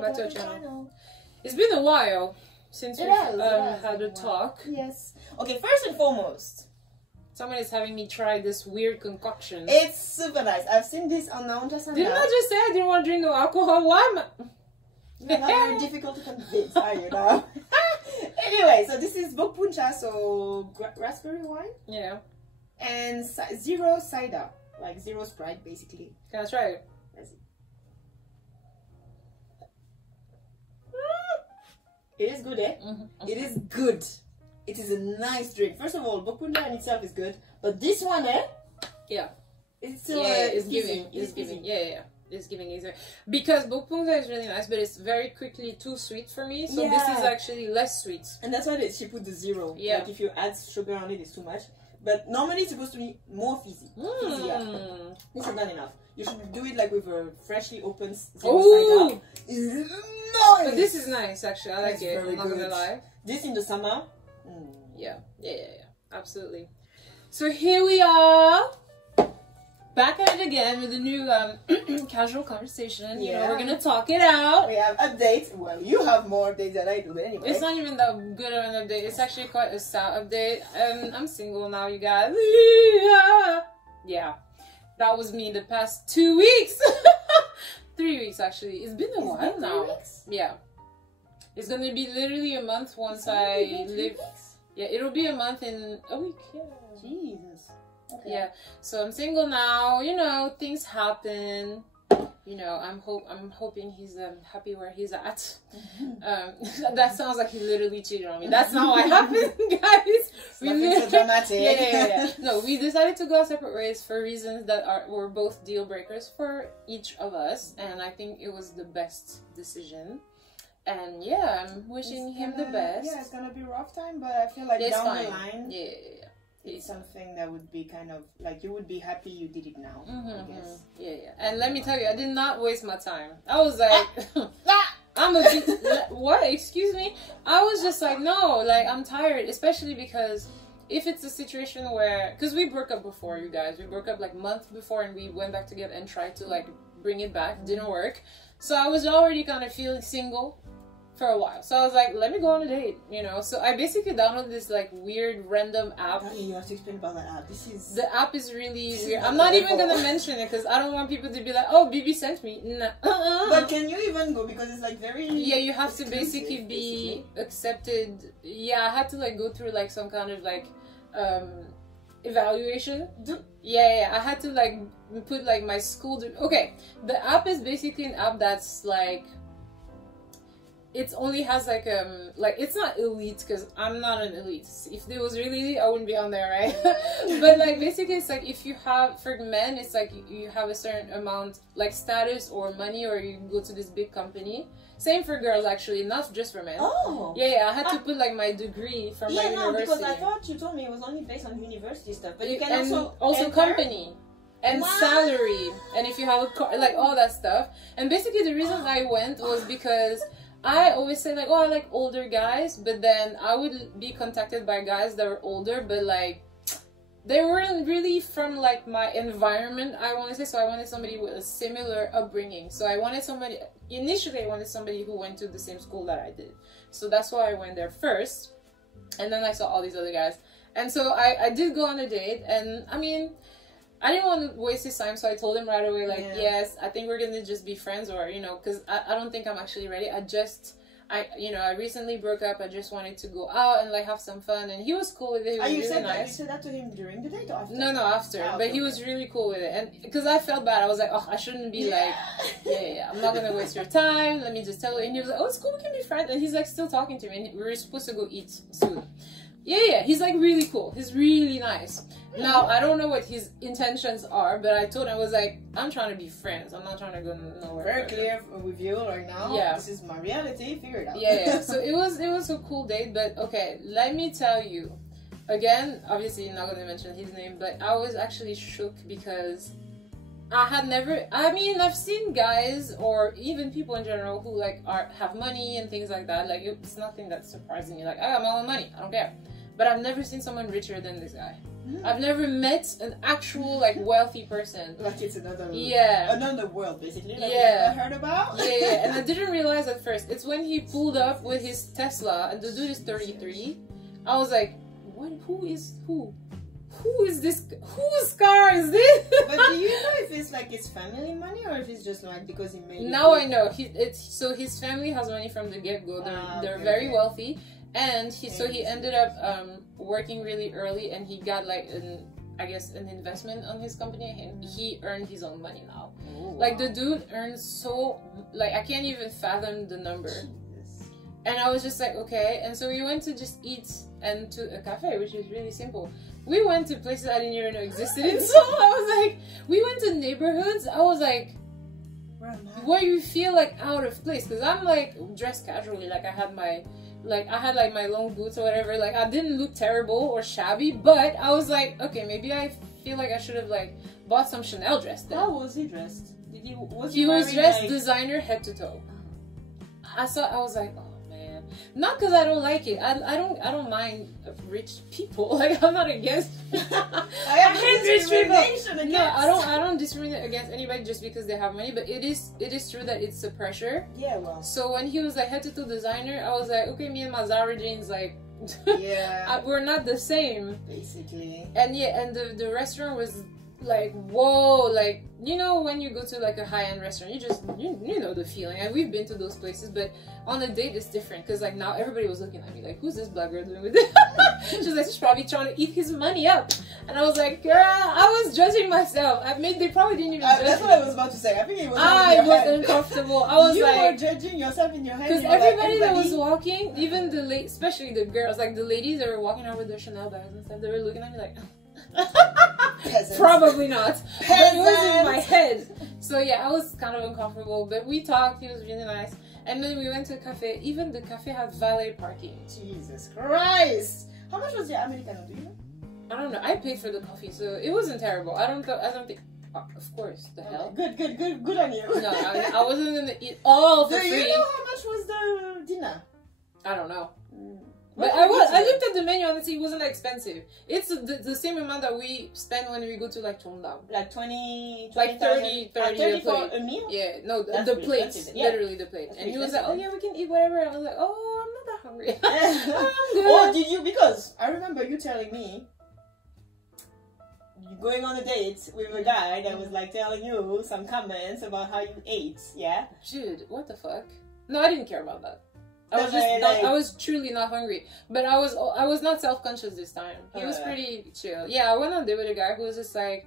welcome back to our channel. It's been a while since we've had a talk. Yes. Okay, first and foremost, someone is having me try this weird concoction. It's super nice. I've seen this on Naunja Sana. Didn't I just say I didn't want to drink no alcohol? Why am I? You're not very difficult to convince, are you now? Anyway, so this is Bok Puncha, so raspberry wine. Yeah. And zero cider, like zero Sprite, basically. Can I try it? Let's see. It is good, eh? It is good. It is a nice drink. First of all, Bok Puncha in itself is good, but this one, eh? Yeah. It's still it's giving. It's giving. Yeah. It's giving easier because Bok Puncha is really nice, but it's very quickly too sweet for me. So this is actually less sweet, and that's why she put the zero. Yeah. Like if you add sugar on it, it's too much. But normally it's supposed to be more fizzy. Fizzier. This is not enough. You should do it like with a freshly opened zero cider. It's nice. But this is nice actually. I like it. I'm not gonna lie. This in the summer. Yeah. Absolutely. So here we are. Back at it again with a new casual conversation. You know, we're gonna talk it out. We have updates. Well, you have more updates than I do, but anyway. It's not even that good of an update. It's actually quite a sad update. I'm single now, you guys. Yeah, that was me the past 2 weeks. 3 weeks actually. It's been a while now. 3 weeks? Yeah. It's gonna be literally a month once I live. Yeah, it'll be a month in a week. Yeah. Jesus. Okay. Yeah, so I'm single now. You know, things happen. You know, I'm hoping he's happy where he's at. That sounds like he literally cheated on me. That's not what happened, guys. So dramatic. Yeah. No, we decided to go our separate ways for reasons that were both deal breakers for each of us, and I think it was the best decision. And yeah, I'm wishing him the best. Yeah, it's gonna be a rough time, but I feel like down the line. Yeah. It's something that would be kind of like you would be happy you did it now. I guess. Yeah. And let me tell you, I did not waste my time. I was like, I'm a bit, what? Excuse me? I was just like, no, like I'm tired, especially because if it's a situation where, because we broke up before, you guys, we broke up like a month before, and we went back together and tried to like bring it back. Didn't work. So I was already kind of feeling single for a while, so I was like, let me go on a date, you know. So I basically downloaded this like weird random app. You have to explain about that app. The app is really weird. I'm not even gonna mention it because I don't want people to be like, oh, BB sent me. Nah. But can you even go, because it's like very you have to basically be accepted. Yeah, I had to like go through like some kind of like evaluation. Yeah, I had to like put like my school. Okay, the app is basically an app that's like, it only has like it's not elite because I'm not an elite. If it was really elite, I wouldn't be on there, right? But like basically it's like if you have, for men, it's like you have a certain amount like status or money, or you go to this big company. Same for girls actually, not just for men. Oh. Yeah, I had to put like my degree from my university. Because I thought you told me it was only based on university stuff, but you can also company and salary, and if you have a car, like all that stuff. And basically the reason I went was because I always say like, oh, I like older guys, but then I would be contacted by guys that were older, but like they weren't really from like my environment, I want to say. So I wanted somebody with a similar upbringing. So I wanted somebody, initially I wanted somebody who went to the same school that I did. So that's why I went there first, and then I saw all these other guys. And so I did go on a date, and I mean, I didn't want to waste his time, so I told him right away, like, yes, I think we're gonna just be friends, or, you know, because I don't think I'm actually ready. I recently broke up. I just wanted to go out and like have some fun, and he was cool with it. He was really nice. You said that to him during the date or after? No, after. But he was really cool with it, and because I felt bad, I was like, oh, I shouldn't be like, I'm not gonna waste your time. Let me just tell you. And he was like, oh, it's cool, we can be friends. And he's like still talking to me, and we were supposed to go eat soon. Yeah, he's like really cool. He's really nice. Now, I don't know what his intentions are, but I told him, I was like, I'm trying to be friends. I'm not trying to go nowhere. Very clear with you right now. Yeah. This is my reality. Figure it out. Yeah. So it was a cool date, but okay, let me tell you. Again, obviously not going to mention his name, but I was actually shook because I've seen guys or even people in general who like have money and things like that. Like it's nothing that's surprising me. Like, I got my own money. I don't care. but I've never seen someone richer than this guy. I've never met an actual like wealthy person. Like it's another world basically. Like yeah. we never heard about. Yeah, and I didn't realize at first. It's when he pulled up with his Tesla, and the dude is 33. I was like, what? Who is this? Whose car is this? But do you know if it's like his family money or if it's just like because he made it? Now I know. So his family has money from the get-go. They're very wealthy. And he ended up working really early, and he got like an investment on his company, and he earned his own money now. Ooh, like the dude earns so like I can't even fathom the number. Jesus. And I was just like, okay. And so we went to just eat and to a cafe, which was really simple. We went to places I didn't even know existed in Seoul. I was like, we went to neighborhoods. I was like, where you feel like out of place, because I'm like dressed casually, like I had my long boots or whatever. Like I didn't look terrible or shabby, but I was like, okay, maybe I feel like I should have like bought some Chanel dress then. How was he dressed? He was dressed like designer head to toe. I was like, oh man, not because I don't like it. I don't mind rich people. Like I'm not against. I have discrimination against. No, I don't discriminate against anybody just because they have money. But it is true that it's a pressure. Yeah, well. So when he was like head to toe designer, I was like, okay, me and my Zara jeans, like, yeah, we're not the same. Basically. And yeah, and the restaurant was like, whoa, like, you know when you go to like a high-end restaurant, you know the feeling, and we've been to those places, but on a date it's different, because like now everybody was looking at me like, who's this black girl doing with this? She's like, she's probably trying to eat his money up. And I was like, girl, I was judging myself. They probably didn't even judge that's me. what I was about to say. I think it was uncomfortable. I was you were judging yourself in your head, because everybody that was walking, even the especially the girls, like the ladies that were walking out with their Chanel bags and stuff, they were looking at me like probably not. But it was in my head. So yeah, I was kind of uncomfortable, but we talked. He was really nice. And then we went to a cafe. Even the cafe had valet parking. Jesus Christ! How much was your Americano? Do you know? I don't know. I paid for the coffee, so it wasn't terrible. I don't think. Of course, the hell. Good on you. No, I wasn't gonna eat all for free. Do you know how much was the dinner? I don't know. But I looked at the menu and it wasn't expensive. It's the same amount that we spend when we go to like Cheongdam. Like 20 like 30 a for plate. a meal? Yeah, no, that's the plate, yeah. Literally the plate. And he was like, oh yeah, we can eat whatever. I was like, oh, I'm not that hungry. I'm good. Oh, did you? Because I remember you telling me going on a date with a guy that was like telling you some comments about how you ate, yeah? Dude, what the fuck? No, I didn't care about that. I was truly not hungry, but I was not self-conscious this time. He was pretty chill. Yeah, I went on a date with a guy who was just like,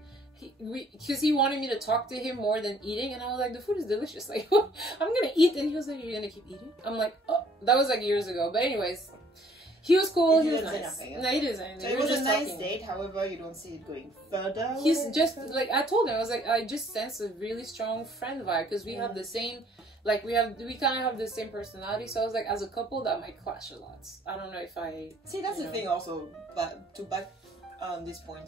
because he wanted me to talk to him more than eating, and I was like, the food is delicious. Like, I'm gonna eat, and he was like, you're gonna keep eating? I'm like, oh, that was like years ago. But anyways, he was cool. He was nice. No, he didn't say anything. So it was a nice date. However, you don't see it going further. He's just like, I told him, I was like, I just sense a really strong friend vibe, because we have the same. Like we kind of have the same personality, so I was like, as a couple, that might clash a lot. I don't know if I see. That's the thing, also. But to back on this point,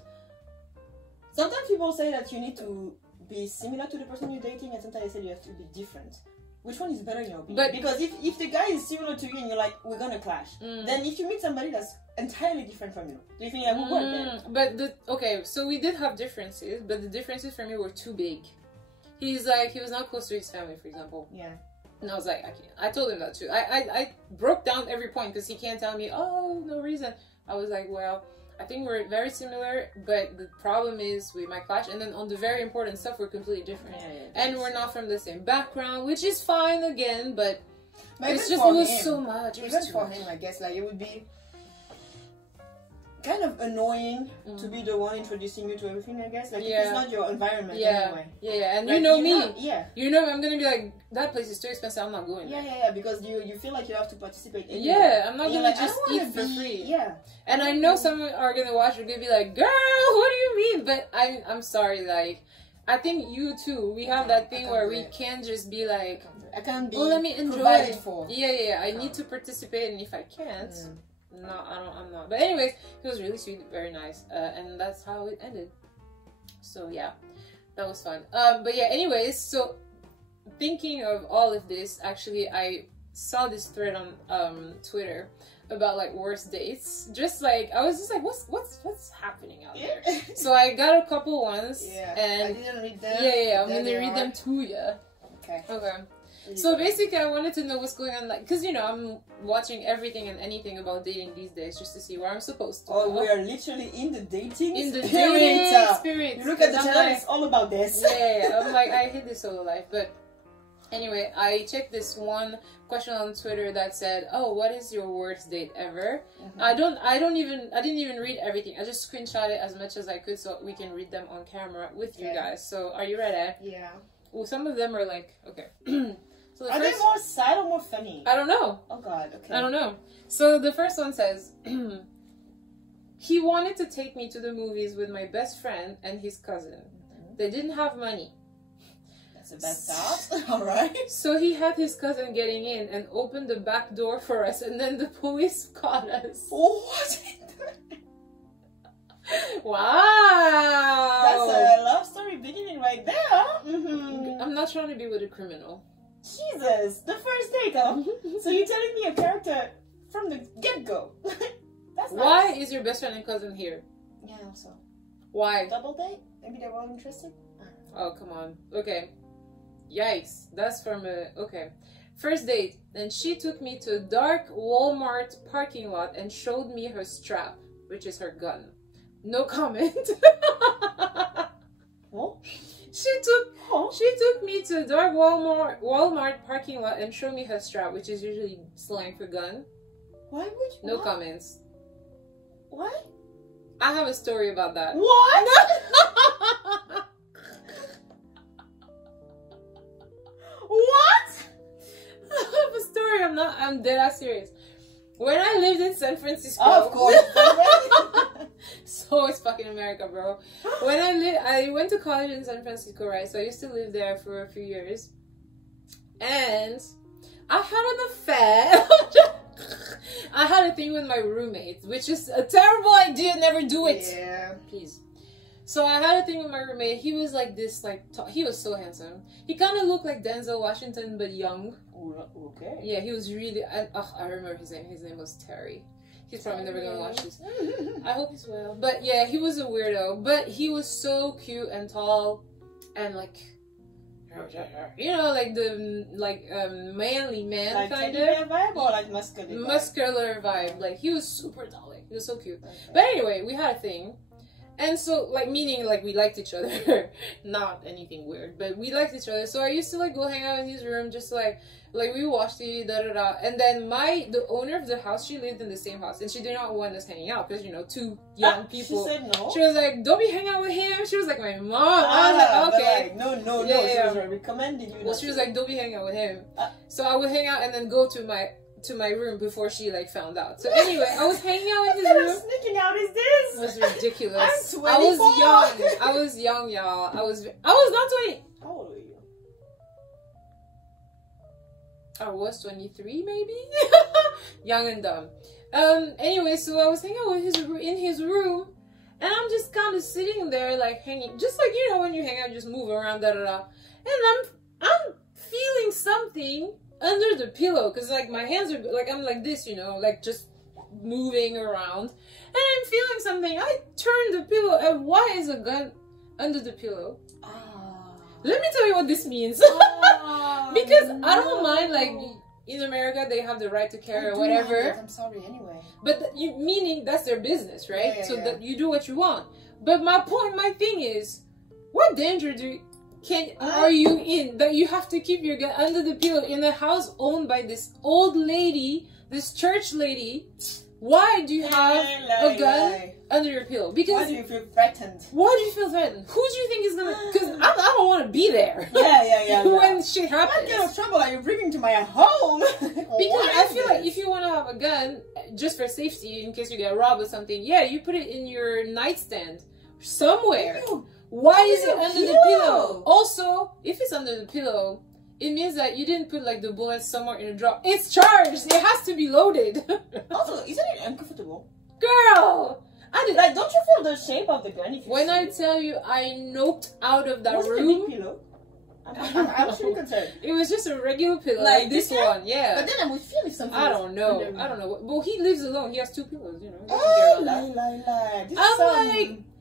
sometimes people say that you need to be similar to the person you're dating, and sometimes they say you have to be different. Which one is better in your opinion? But because if the guy is similar to you and you're like, we're gonna clash, then if you meet somebody that's entirely different from you, do you think that would work then? But so we did have differences, but the differences for me were too big. He was not close to his family, for example. Yeah. And I was like, I can't. I told him that too. I broke down every point, because he can't tell me, oh, no reason. I was like, well, I think we're very similar, but the problem is we might clash. And then on the very important stuff, we're completely different. Yeah, and we're not from the same background, which is fine again, but it's just, it was so much. Even for him, I guess, like, it would be kind of annoying to be the one introducing you to everything, I guess. Like, if it's not your environment anyway. Yeah, and like, you know me. You know I'm gonna be like, that place is too expensive, I'm not going there. Yeah, because you feel like you have to participate anyway. Yeah, I'm not gonna just eat for free. Yeah. And I know some are gonna watch, are gonna be like, girl, what do you mean? But I'm sorry, like, I think you too, we have that thing where we can't just be like, I can't be let me enjoy provided for. Yeah, I need to participate, and if I can't, no, I'm not. But anyways, he was really sweet, very nice, and that's how it ended. So yeah, that was fun. But yeah, anyways, so thinking of all of this, actually, I saw this thread on Twitter about like worst dates. Just like I was just like, what's happening out there? So I got a couple ones. Yeah. And I didn't read them. Yeah. I'm gonna read them to you. Okay. Okay. So basically, I wanted to know what's going on, like, because, you know, I'm watching everything and anything about dating these days just to see where I'm supposed to go. We are literally in the dating spirit. You look at the channel, it's all about this. Yeah, I'm like, I hate this solo life. But anyway, I checked this one question on Twitter that said, oh, what is your worst date ever? I didn't even read everything. I just screenshot it as much as I could so we can read them on camera with you guys. So are you ready? Yeah. Well, some of them are like, okay. So are they more sad or more funny? I don't know. Oh God, okay. I don't know. So the first one says, he wanted to take me to the movies with my best friend and his cousin. They didn't have money. That's a bad start. Alright. So he had his cousin getting in and opened the back door for us, and then the police caught us. What? Wow. That's a love story beginning right there. I'm not trying to be with a criminal. Jesus, the first date, huh? So you're telling me a character from the get-go. That's nice. Why is your best friend and cousin here? Yeah, also. Why? Double date? Maybe they were interested? Oh, come on. Okay. Yikes. That's from a... Okay. First date. Then she took me to a dark Walmart parking lot and showed me her strap, which is her gun. No comment. What? She took me to a dark Walmart parking lot and showed me her strap, which is usually slang for gun. Why would you? No comments. What? I have a story about that. What? What? I have a story. I'm dead ass serious. When I lived in San Francisco, of course. So it's fucking America, bro. When I went to college in San Francisco, right? So I used to live there for a few years, and I had an affair. I had a thing with my roommate, which is a terrible idea. Never do it. Yeah, please. So I had a thing with my roommate. He was like this, like he was so handsome. He kind of looked like Denzel Washington, but young. Okay. Yeah, he was really. I remember his name. His name was Terry. He's probably never gonna watch this. I hope he's well. But yeah, he was a weirdo. But he was so cute and tall, and like, you know, like the manly man like kind of vibe or like muscular vibe. Like he was super tall. Like, he was so cute. Okay. But anyway, we had a thing. And so, like, meaning, like, we liked each other. Not anything weird, but we liked each other. So I used to, like, go hang out in his room, just, like we watched TV, da-da-da. And then the owner of the house, she lived in the same house. And she did not want us hanging out because, you know, two young people. She said no? She was like, don't be hanging out with him. She was like, my mom. I was like, okay. Like, no. Yeah. She was recommending you. Well, she was like, don't be hanging out with him. So I would hang out and then go to my room before she like found out. So anyway, I was hanging out in his room. What kind of sneaking out is this? It was ridiculous. I'm 24. I was young, y'all. I was not 20. How old were you? I was 23, maybe. Young and dumb. Anyway, so I was hanging out in his room, and I'm just kind of sitting there, like hanging, just like, you know, when you hang out, just move around, da da da. And I'm feeling something under the pillow, because like my hands are like, I'm like this, you know, like just moving around, and I'm feeling something. I turn the pillow, and why is a gun under the pillow? Let me tell you what this means. Because no. I don't mind, like, in America they have the right to carry or whatever. I'm sorry anyway. But meaning that's their business, right? Yeah, so yeah. that you do what you want. But my thing is, what danger are you in that you have to keep your gun under the pillow in a house owned by this old lady, this church lady? Why do you have a gun under your pillow? Because why do you feel threatened? Why do you feel threatened? Who do you think is gonna? Because I don't want to be there. Yeah. When shit happens. What kind of trouble are you bringing to my home? Because I feel like if you want to have a gun just for safety in case you get robbed or something, yeah, you put it in your nightstand somewhere. Why is it under the pillow? Also, if it's under the pillow, it means that you didn't put like the bullets somewhere in a drawer. It's charged. It has to be loaded. Also, isn't it uncomfortable? Girl, like, don't you feel the shape of the gun? If you when I tell you, I noped out of that was room. It a big pillow? I'm actually concerned. It was just a regular pillow, like this one, yeah. But then I would feel if something. I don't know. Well, he lives alone. He has 2 pillows, you know.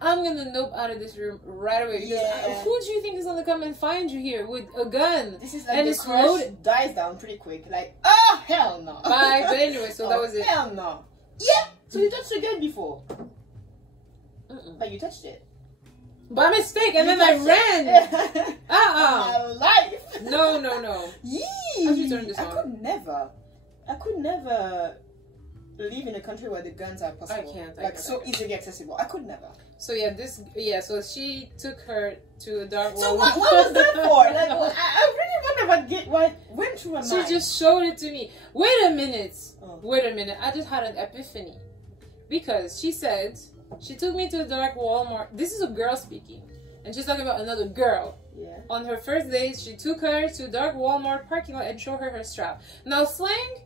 I'm gonna nope out of this room right away. Because who do you think is gonna come and find you here with a gun? This is like and the crush dies down pretty quick. Like, oh hell no. Bye. But anyway, so that was it. Hell no. Yeah. So you touched the gun before. But you touched it. By mistake, and then I ran. My life. No. Yee. How'd you turn this on? I could never live in a country where the guns are possible. I can't. Like so easily accessible. I could never. So so she took her to a dark wall. So what was that for? Like, I really wonder what went through her mind. She just showed it to me. Wait a minute. I just had an epiphany. Because she said she took me to a dark Walmart. This is a girl speaking. And she's talking about another girl. Yeah. On her first date, she took her to a dark Walmart parking lot and showed her strap. Now, slang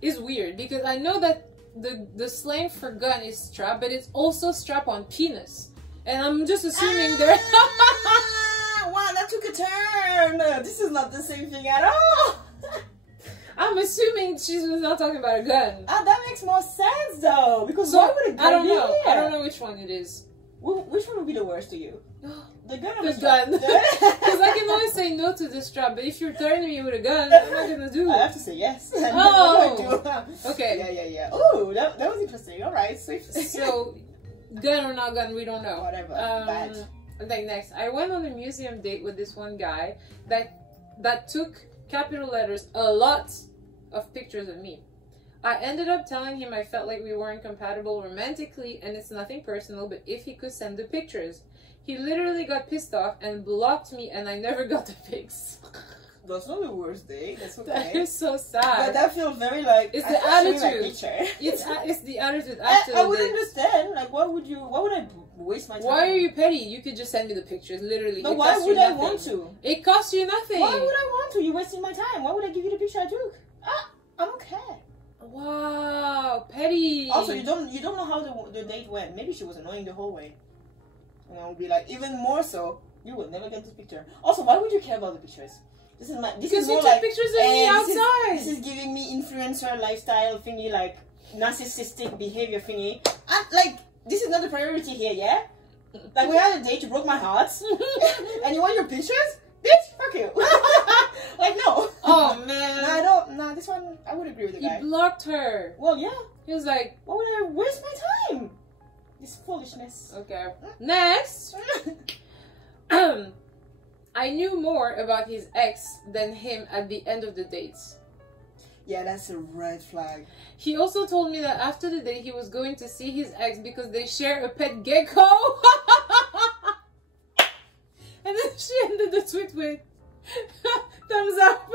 is weird because I know that the slang for gun is strap, but it's also strap on penis. And I'm just assuming they're... Wow, that took a turn. This is not the same thing at all. I'm assuming she was not talking about a gun. That makes more sense though. Because why would a gun be here? I don't know which one it is. Which one would be the worst to you? The gun or the gun? Because I can always say no to this strap, but if you're threatening me with a gun, what am I gonna do? I have to say yes. Okay. Yeah. Oh, that was interesting. All right. So, gun or not gun, we don't know. Whatever. Bad. Like next, I went on a museum date with this one guy that took capital letters a lot of pictures of me. I ended up telling him I felt like we weren't compatible romantically and it's nothing personal, but if he could send the pictures. He literally got pissed off and blocked me and I never got the pics. That's not the worst day. That's okay. That is so sad. But that feels very like... It's the attitude. It's the attitude after I would understand. Like, why would I waste my time? Why are you petty? You could just send me the pictures, literally. But why would I want to? It costs you nothing. Why would I want to? You're wasting my time. Why would I give you the picture I took? I don't care. Wow, petty. Also, you don't know how the date went. Maybe she was annoying the whole way. And I would be like, even more so, you will never get this picture. Also, why would you care about the pictures? This is more like pictures of me outside. This is giving me influencer lifestyle thingy, like narcissistic behavior thingy. Like, this is not the priority here, yeah? Like, we had a date, you broke my heart, and you want your pictures? Bitch, fuck you. Like, no. Oh, man. Nah, this one, I would agree with the guy. He blocked her. Well, yeah. He was like, why would I waste my time? This foolishness. Okay. Next. I knew more about his ex than him at the end of the date. Yeah, that's a red flag. He also told me that after the date he was going to see his ex because they share a pet gecko. And then she ended the tweet with thumbs up.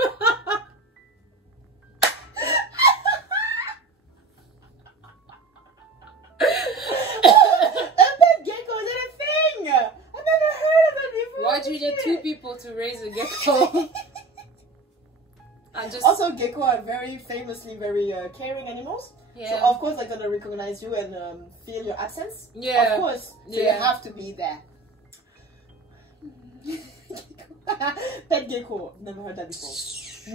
Why do you need 2 people to raise a gecko? Also, gecko are very famously very caring animals. Yeah. So of course they're gonna recognize you and feel your absence. Yeah. Of course. So you have to be there. Pet gecko. Never heard that before.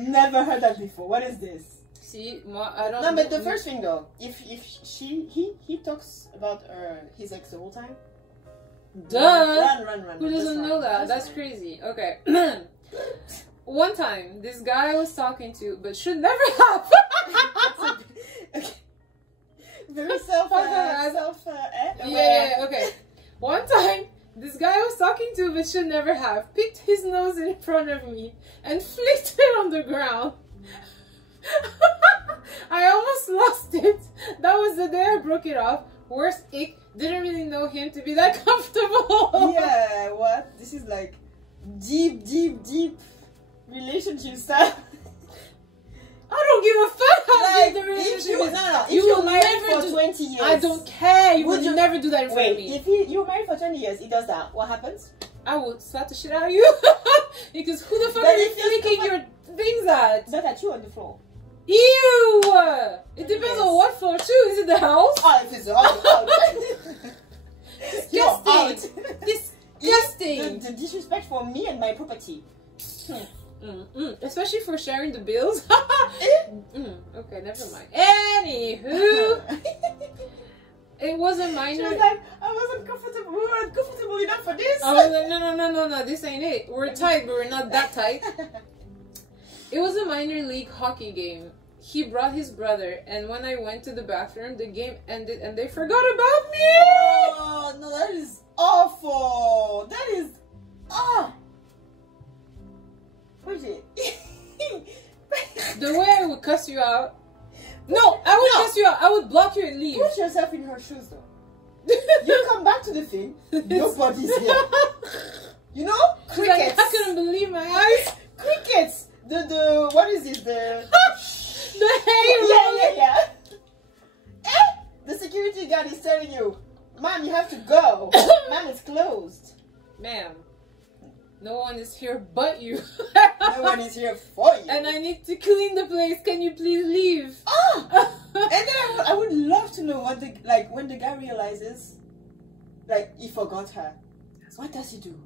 Never heard that before. What is this? See, I don't. No, but the first thing though, if he talks about his ex the whole time. Duh! Run. Who doesn't know that? That's crazy. Okay. One time, this guy I was talking to, but should never have. Okay. Very yeah, okay. One time, this guy I was talking to, but should never have, picked his nose in front of me and flicked it on the ground. I almost lost it. That was the day I broke it off. Worst ick. Didn't really know him to be that comfortable. Yeah, what? This is like deep relationship stuff. I don't give a fuck how like, deep the relationship is. No. If you're married for 20 years. I don't care. You would never do that in front of me. If you're married for 20 years, he does that. What happens? I would slap the shit out of you. Because who the fuck are you flicking your things at? Not at you on the floor. Ew! It depends on what floor too. Is it the house? Oh, if it's the house. Disgusting. Disgusting. The disrespect for me and my property. Especially for sharing the bills. Okay, never mind. Anywho, it was a minor. She was like, I wasn't comfortable. We weren't comfortable enough for this. I was like, no, this ain't it. We're tight, but we're not that tight. It was a minor league hockey game. He brought his brother, and when I went to the bathroom, the game ended, and they forgot about me. Oh no, that is awful. That is Where's it? The way I would cuss you out. No, I would cuss you out. I would block you and leave. Put yourself in her shoes, though. You come back to the thing. Nobody's here. You know, crickets. Like, I couldn't believe my eyes. Crickets. The what is it? The hair. Yeah. The security guard is telling you, "Ma'am, you have to go. Ma'am, it's closed." Ma'am, no one is here but you. No one is here for you. And I need to clean the place. Can you please leave? And then I would love to know what when the guy realizes, he forgot her. What does he do?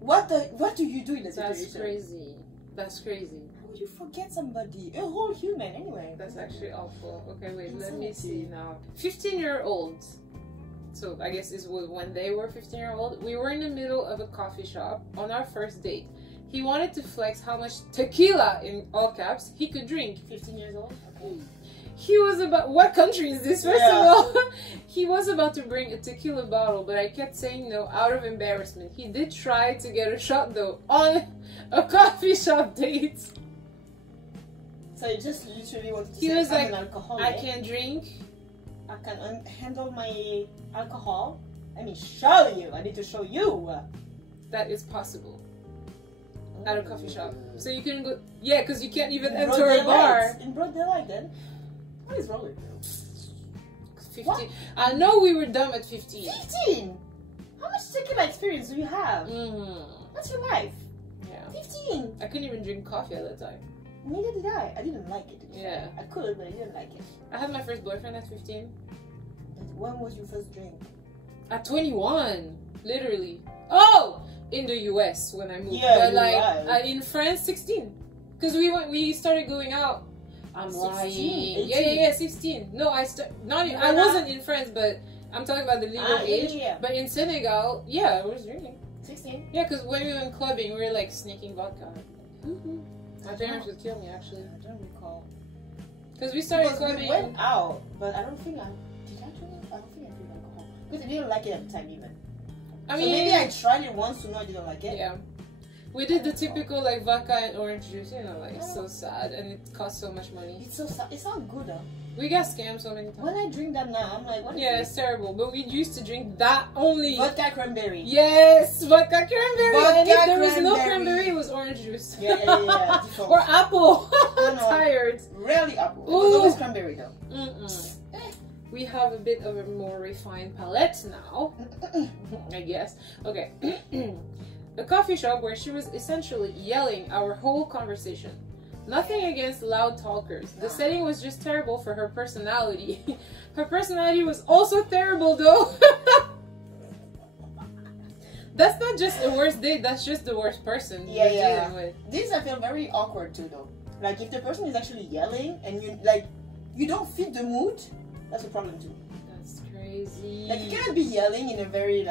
What do you do in a situation? That's crazy. That's crazy. How would you forget somebody? A whole human, anyway. That's actually awful. Okay, wait. Let me see now. 15-year-old. So I guess this was when they were 15-year-old. We were in the middle of a coffee shop on our first date. He wanted to flex how much tequila, in all caps, he could drink. 15 years old? Okay. He was about... What country is this, first of all? He was about to bring a tequila bottle, but I kept saying no out of embarrassment. He did try to get a shot, though, on a coffee shop date. So you just literally wanted to he say, was like, I'm an alcoholic. I can't drink. I can handle my alcohol. Let me show you. I need to show you. That is possible. At a coffee shop. So you couldn't go... Yeah, because you can't even In enter a bar. In broad daylight, then? What is wrong with you? 15. What? I know we were dumb at 15. 15? How much tequila experience do you have? What's your life? Yeah. 15? I couldn't even drink coffee at that time. Neither did I. I didn't like it. Yeah. I could, but I didn't like it. I had my first boyfriend at 15. But when was your first drink? At 21. Literally. Oh! In the US when I moved. Yeah, but like in France, 16. Because we started going out. I'm 16, lying. 18. Yeah, 16. No, I wasn't in France, but I'm talking about the legal age. Yeah. But in Senegal, yeah, I was drinking. 16? Yeah, because when we went clubbing, we were like sneaking vodka. My parents would kill me, actually. I don't recall. Because we started clubbing. We went out, but I don't think I drink? I don't think I drink alcohol. Because I didn't like it at the time, even. I mean, maybe I tried it once to know I didn't like it. Yeah. We did the typical like vodka and orange juice, you know, like so sad, and it cost so much money. It's so sad. It's not good, though. We got scammed so many times. When I drink that now, I'm like, what is this? It's terrible. But we used to drink that only. Vodka cranberry. Yes, vodka cranberry. Vodka and if there was no cranberry. cranberry, it was orange juice. Yeah. Or apple. I'm No. tired. Rarely apple. It was always cranberry, though. We have a bit of a more refined palette now, I guess. Okay. A coffee shop where she was essentially yelling our whole conversation. Nothing against loud talkers. The setting was just terrible for her personality. Her personality was also terrible, though. That's not just the worst date, that's just the worst person you're dealing with. This I feel very awkward too, though. Like, if the person is actually yelling and you don't fit the mood, that's a problem too. That's crazy. Like, you cannot be yelling in a very,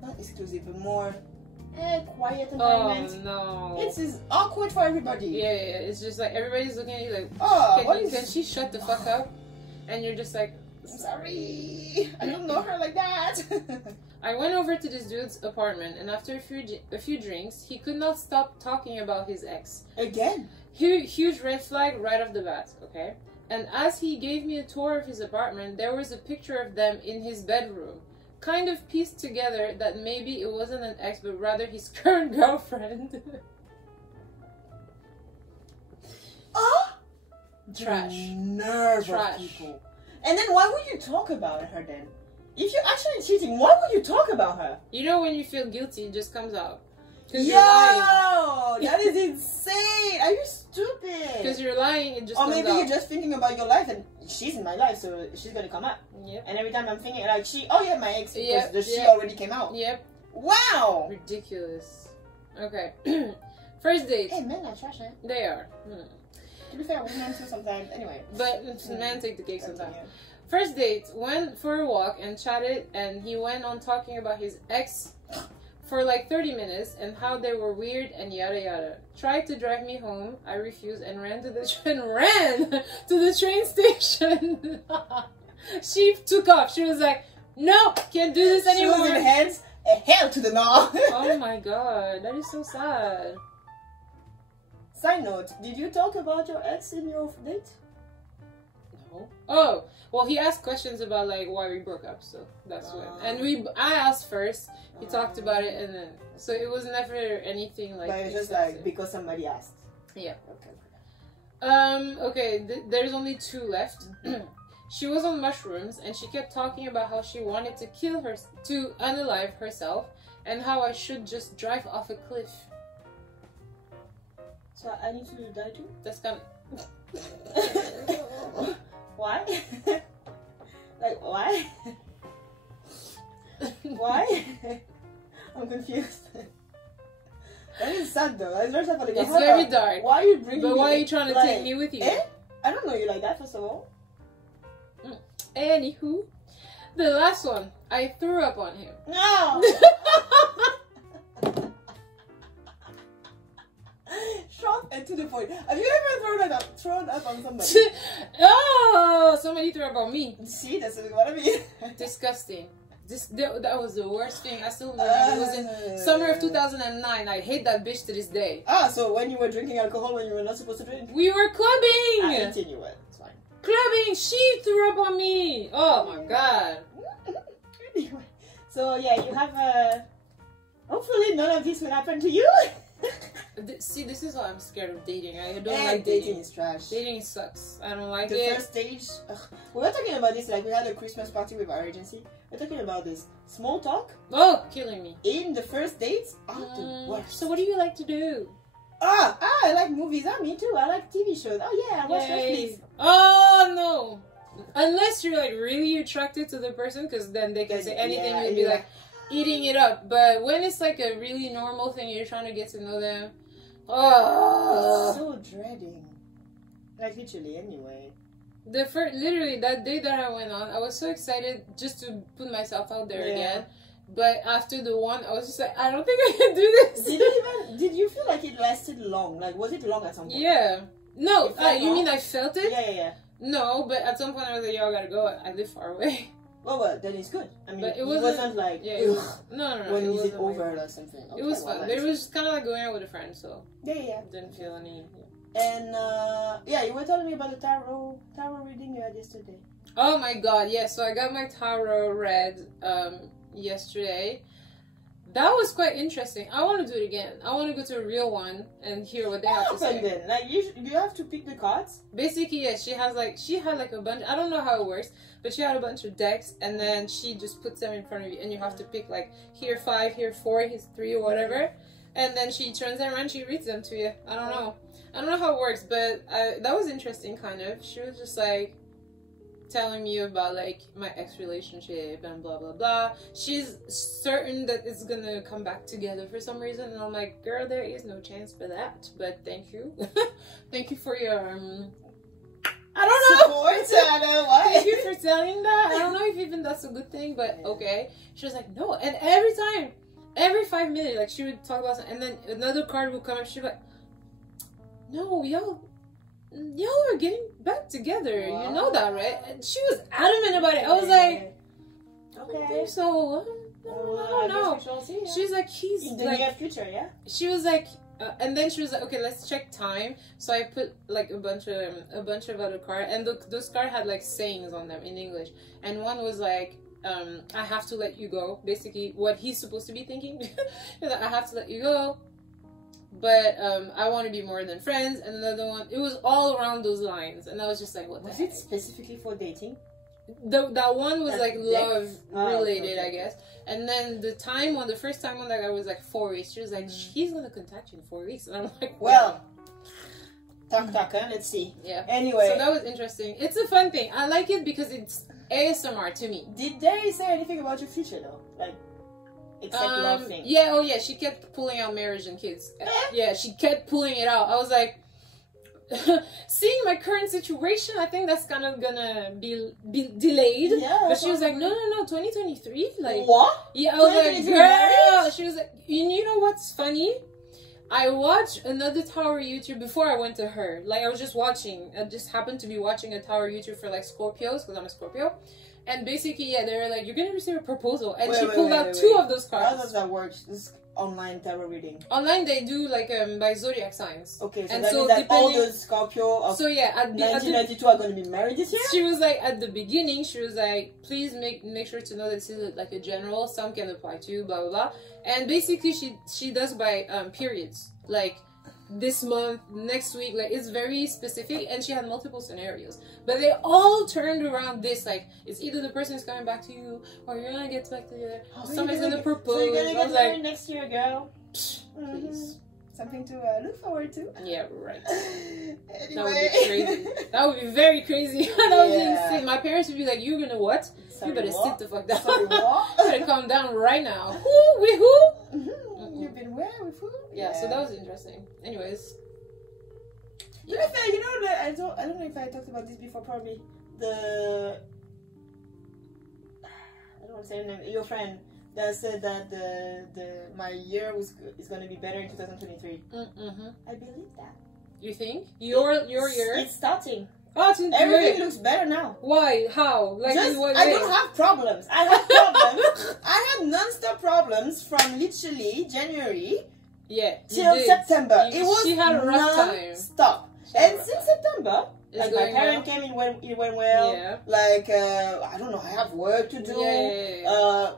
not exclusive, but more quiet environment. Oh, no. It's awkward for everybody. Yeah, it's just like everybody's looking at you like, can she shut the fuck up? And you're just like, I'm sorry, I don't know her like that. I went over to this dude's apartment, and after a few drinks, he could not stop talking about his ex. Again? Huge red flag right off the bat, okay? And as he gave me a tour of his apartment, there was a picture of them in his bedroom. Kind of pieced together that maybe it wasn't an ex, but rather his current girlfriend. Trash. Nerve Trash. of people. And then why would you talk about her then? If you're actually cheating, why would you talk about her? You know when you feel guilty, it just comes out. Yo, that is insane. Are you stupid? Because you're lying, it just or comes maybe out. you're just thinking about your life, and she's in my life, so she's gonna come up. Yep. And every time I'm thinking my ex, because she already came out. Yep. Wow. Ridiculous. Okay. First date. Hey, men are trash, eh? They are. To be fair, women too sometimes. Anyway. But men take the cake sometimes. Continue. First date, went for a walk and chatted, and he went on talking about his ex for like 30 minutes and how they were weird and yada yada. Tried to drive me home, I refused and ran to the train station. She took off. She was like, "No, can't do this anymore." Shoes in hands, a hell to the no. Oh my god, that is so sad. Side note: did you talk about your ex in your date? No. Oh, well, he asked questions about like why we broke up, so that's when. And I asked first. He talked about it, and then so it was never anything like. But it's just like because somebody asked. Yeah. Okay. Okay. There's only 2 left. She was on mushrooms, and she kept talking about how she wanted to to unalive herself, and how I should just drive off a cliff. So I need to die too? That's kind of... Why? Like, why? Why? I'm confused. That is sad though. It's very dark. Why are you bringing But me why are you trying to take me with you? Eh? I don't know you like that, first of all. Anywho, the last one, I threw up on him. No! Short and to the point. Have you ever thrown up on somebody? Oh, somebody threw up on me. See, that's what I mean. Disgusting. That was the worst thing. I still remember. It was in summer of 2009. I hate that bitch to this day. Ah, so when you were drinking alcohol when you were not supposed to drink? We were clubbing! I continue it. It's fine. Clubbing! She threw up on me! Oh my god. Anyway, so yeah, you have hopefully none of this will happen to you. See, this is why I'm scared of dating. I don't dating. like dating. Is trash. Dating sucks. I don't like it. The first stage. We were talking about this. Like we had a Christmas party with our agency. We're talking about this small talk. Oh, killing me. In the first dates are the worst. So what do you like to do? I like movies. Me too. I like TV shows. Oh yeah, I watch Netflix. Oh no. Unless you're like really attracted to the person, because then they can say anything. You'll be like eating it up. But when it's like a really normal thing, you're trying to get to know them. Oh, so dreading. Like literally, anyway. Literally that day that I went on, I was so excited just to put myself out there again. But after the one, I was just like, I don't think I can do this. Did you feel like it lasted long? Like, was it long at some point? Yeah. No, you mean I felt it? Yeah. No, but at some point I was like, yo, I gotta go. I live far away. Well, then it's good. I mean, but it wasn't like... Yeah, it was, no. When is it over or something? Okay, it was fun. But it was just kind of like going out with a friend, so... Yeah. Didn't feel any... And, you were telling me about the tarot reading you had yesterday. Oh my god, yeah. So I got my tarot read yesterday. That was quite interesting. I want to do it again. I want to go to a real one and hear what they have to say. Then? Like, you have to pick the cards? Basically, yeah. She had like a bunch... I don't know how it works, but she had a bunch of decks, and then she just puts them in front of you, and you have to pick, like, here 5, here 4, here 3, or whatever. And then she turns them around, she reads them to you. I don't know how it works, but that was interesting, kind of. She was just, like, telling me about, like, my ex-relationship and blah, blah, blah. She's certain that it's gonna come back together for some reason, and I'm like, girl, there is no chance for that, but thank you. Thank you for your, I don't know. Support, Thank you for telling that. I don't know if even that's a good thing, but okay. She was like, no, and every 5 minutes, like, she would talk about something, and then another card would come up, she'd be like, no, y'all are getting back together. Wow. You know that, right? And she was adamant about it. I was like, okay, so I don't know. She's like, he's in the like, near future, yeah. She was like, and then she was like, okay, let's check time. So I put like a bunch of other cards, and those cards had like sayings on them in English, and one was like, I have to let you go. Basically, what he's supposed to be thinking. He's like, I have to let you go. But I want to be more than friends. And another one, it was all around those lines, and I was just like, what? Was it specifically for dating? That one was like love related, I guess. And then the first time one, that guy was like 4 weeks. She was like, he's gonna contact you in 4 weeks, and I'm like, well, talk, huh? Let's see. Yeah. Anyway, so that was interesting. It's a fun thing. I like it because it's ASMR to me. Did they say anything about your future though? Like except laughing. Yeah, oh yeah, she kept pulling out marriage and kids. Yeah, she kept pulling it out. I was like, seeing my current situation, I think that's kind of gonna be delayed. Yeah, but she was like, no, 2023. Like what? Yeah, I was like, girl. She was like, you know what's funny? I watched another tower YouTube before I went to her. Like, I was just watching. I just happened to be watching a tower YouTube for, like, Scorpios, because I'm a Scorpio. And basically, yeah, they were like, you're going to receive a proposal. And she pulled out two of those cards. How does that work? This online tarot reading? Online, they do, like, by zodiac signs. Okay, so and that means that all the Scorpio of 1992 are going to be married this year? She was like, at the beginning, she was like, please make sure to know that this is, like, a general. Some can apply to, blah, blah, blah. And basically, she does by periods, like this month, next week, like it's very specific, and she had multiple scenarios, but they all turned around this, like it's either the person is coming back to you, or you're gonna get back together, or somebody's gonna propose. So you're gonna get married next year, girl. Please. Something to look forward to. Yeah, right. Anyway. That would be crazy. That would be very crazy. That would be insane. My parents would be like, "You're gonna what? Sorry, you better sit the fuck down. Sorry, what? You better calm down right now." Who? With who? You've been where? With who? Yeah, so that was interesting. Anyways. To be fair, you know that I don't know if I talked about this before. Probably I don't want to say her name. Your friend that said that my year is going to be better in 2023. I believe that. You think your year? It's starting. Oh, everything looks better now. Why? How? Like I don't have problems. I have problems. I had non-stop problems from literally January. Yeah. Till September. She had a rough time. Stop. And since September, like my parent came in, it went well. Yeah. Like I don't know, I have work to do. Yeah.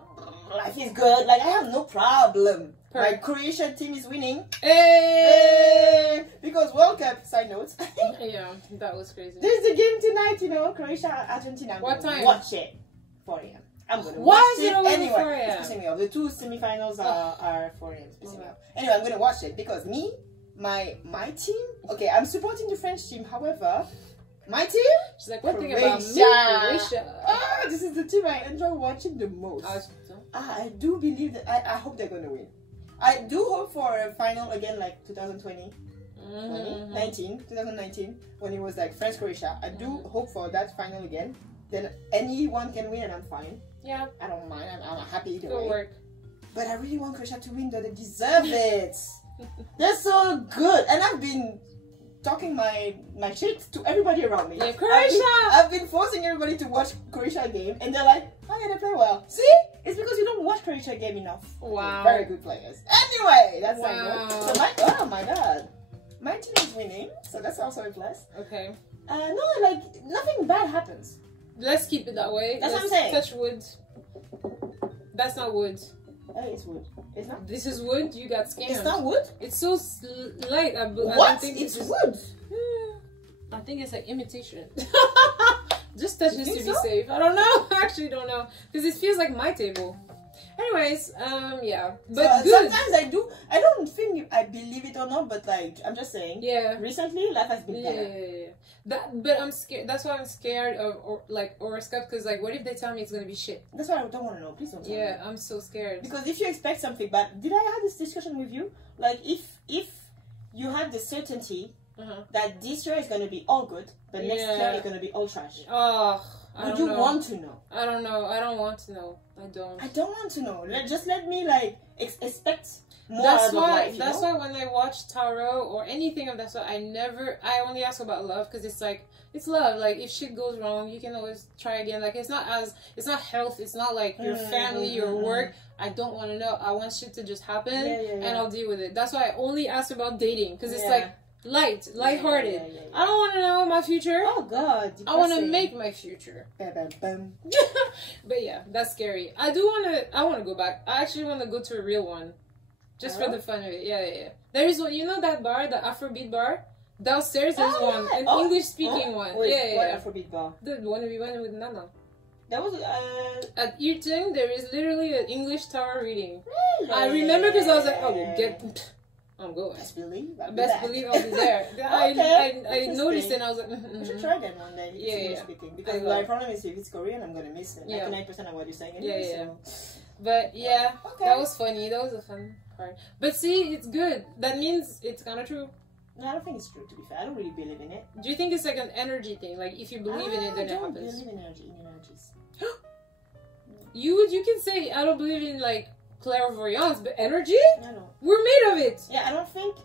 Life is good. Like I have no problem. My Croatian team is winning. Hey! Because World Cup, side notes. Yeah, that was crazy. There's a game tonight, you know, Croatia, Argentina. What time? Watch it. 4 a.m. I'm going to watch it anyway. 4 a.m.? It's pissing me off. The two semifinals are 4 a.m. It's pissing me off. Anyway, I'm going to watch it because my team, okay, I'm supporting the French team. However, my team, she's like, one thing about me, Croatia. This is the team I enjoy watching the most. I do believe that I hope they're going to win. I do hope for a final again like 2020. 2019, when it was like France-Croatia. I do hope for that final again. Then anyone can win and I'm fine. Yeah. I don't mind. I'm happy either way. Good work. But I really want Croatia to win, though. They deserve it. They're so good. And I've been talking my shit to everybody around me. Yeah, Croatia! I've been forcing everybody to watch Croatia game, and they're like, oh yeah, they play well. See? It's because you don't watch Croatia game enough. Wow. They're very good players. Anyway, that's how wow. So oh my god. My team is winning, so that's also a plus. Okay. No, like, nothing bad happens. Let's keep it that way. That's what I'm saying. Touch wood. That's not wood. Hey, it's wood. It's not. This is wood. You got scammed. It's not wood. It's so light. I what? don't think it's wood. I think it's like imitation. Just touch this to be safe. I don't know. I actually don't know because it feels like my table. Anyways, yeah. But so, sometimes I don't think I believe it or not, but like I'm just saying. Yeah. Recently, life has been better. Yeah. But I'm scared. That's why I'm scared of horoscope. Because like, what if they tell me it's gonna be shit? That's why I don't want to know. Please don't tell me. Yeah, I'm so scared. Because if you expect something bad, did I have this discussion with you? Like if you had the certainty that this year is gonna be all good, but next year it's gonna be all trash. Oh. Would you want to know? I don't know. I don't want to know. I don't want to know. Just let me like expect more that's out of life. That's why when I watch tarot or anything of that sort, I only ask about love because it's like it's love. Like if shit goes wrong, you can always try again. Like it's not health. It's not like your family, your work. I don't want to know. I want shit to just happen and I'll deal with it. That's why I only ask about dating because it's like. Lighthearted. Yeah. I don't want to know my future. Oh God! I want to make my future. But yeah, that's scary. I want to go back. I actually want to go to a real one, just for the fun of it. Yeah. There is one. You know that bar, the Afrobeat bar. Downstairs, there's one, an English-speaking one. Wait, yeah. What Afrobeat bar? The one we went with Nana. That was at Eaton. There is literally an English tarot reading. Really? I remember because I was like, I'm going. Best believe I'll be there. I noticed it and I was like, we should try that one day. English speaking. Because my problem is if it's Korean, I'm gonna miss it. 99% of what you're saying anyway. But yeah, okay. that was funny. That was a fun part. But see, it's good. That means it's kind of true. No, I don't think it's true, to be fair. I don't really believe in it. Do you think it's like an energy thing? Like, if you believe in it, then it happens? I don't believe in energies. You can say, I don't believe in, like, clairvoyance, but energy? I know. We're made of it. Yeah, I don't think...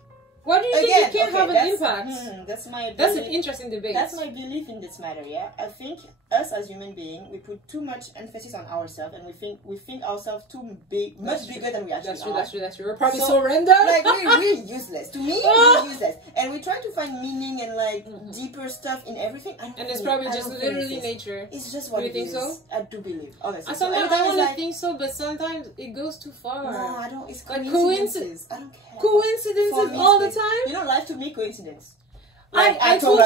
Why do you think it can't have an impact? That's my belief. That's an interesting debate. That's my belief in this matter, yeah? I think us as human beings, we put too much emphasis on ourselves, and we think ourselves too big, much bigger than we actually are. That's true. We're probably so random. Like, we're useless. To me, we're useless. And we try to find meaning and, like, deeper stuff in everything. And it's probably just literally nature. It's just what it is. Do you think so? I do believe, honestly. Sometimes I want to think so, but sometimes it goes too far. No, I don't. It's like coincidences. I don't care. Coincidences all the time? You know, life to me, coincidence. Like, I told you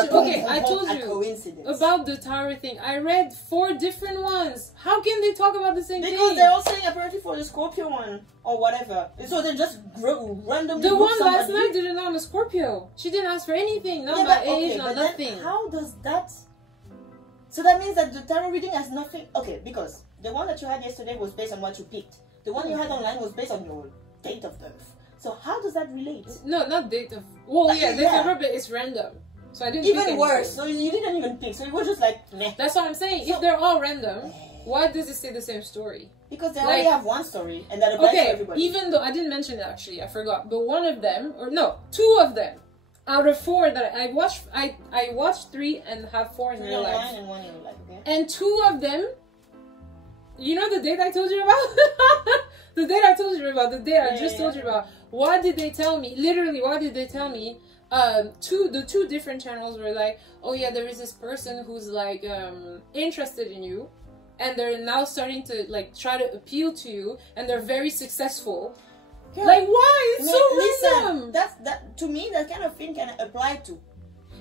about the tower thing. I read 4 different ones. How can they talk about the same thing? Because they're all saying apparently for the Scorpio one or whatever. So they just randomly. The one last night didn't know I'm a Scorpio. She didn't ask for anything. Not my age, not nothing. How does that? So that means that the tarot reading has nothing. Okay, because the one that you had yesterday was based on what you picked. The one you had online was based on your date of birth. So how does that relate? No, not date of... Well, yeah, date of birth, but it's random. So I didn't pick even worse. So you didn't even pick. So it was just like, meh. That's what I'm saying. So, if they're all random, why does it say the same story? Because they only have one story, and that applies to everybody. Even though I didn't mention it actually, I forgot. But one of them, or no, 2 of them, out of 4 that I watched, I watched 3 and have 4 in real life. And 1 in real life, okay? And 2 of them, you know the date I told you about? The date I told you about, the date I just told you about. Why did they tell me? Literally, why did they tell me? The 2 different channels were like, oh yeah, there is this person who's like interested in you, and they're now starting to like try to appeal to you, and they're very successful. Yeah. Like, why? It's so random. That to me, that kind of thing can apply to.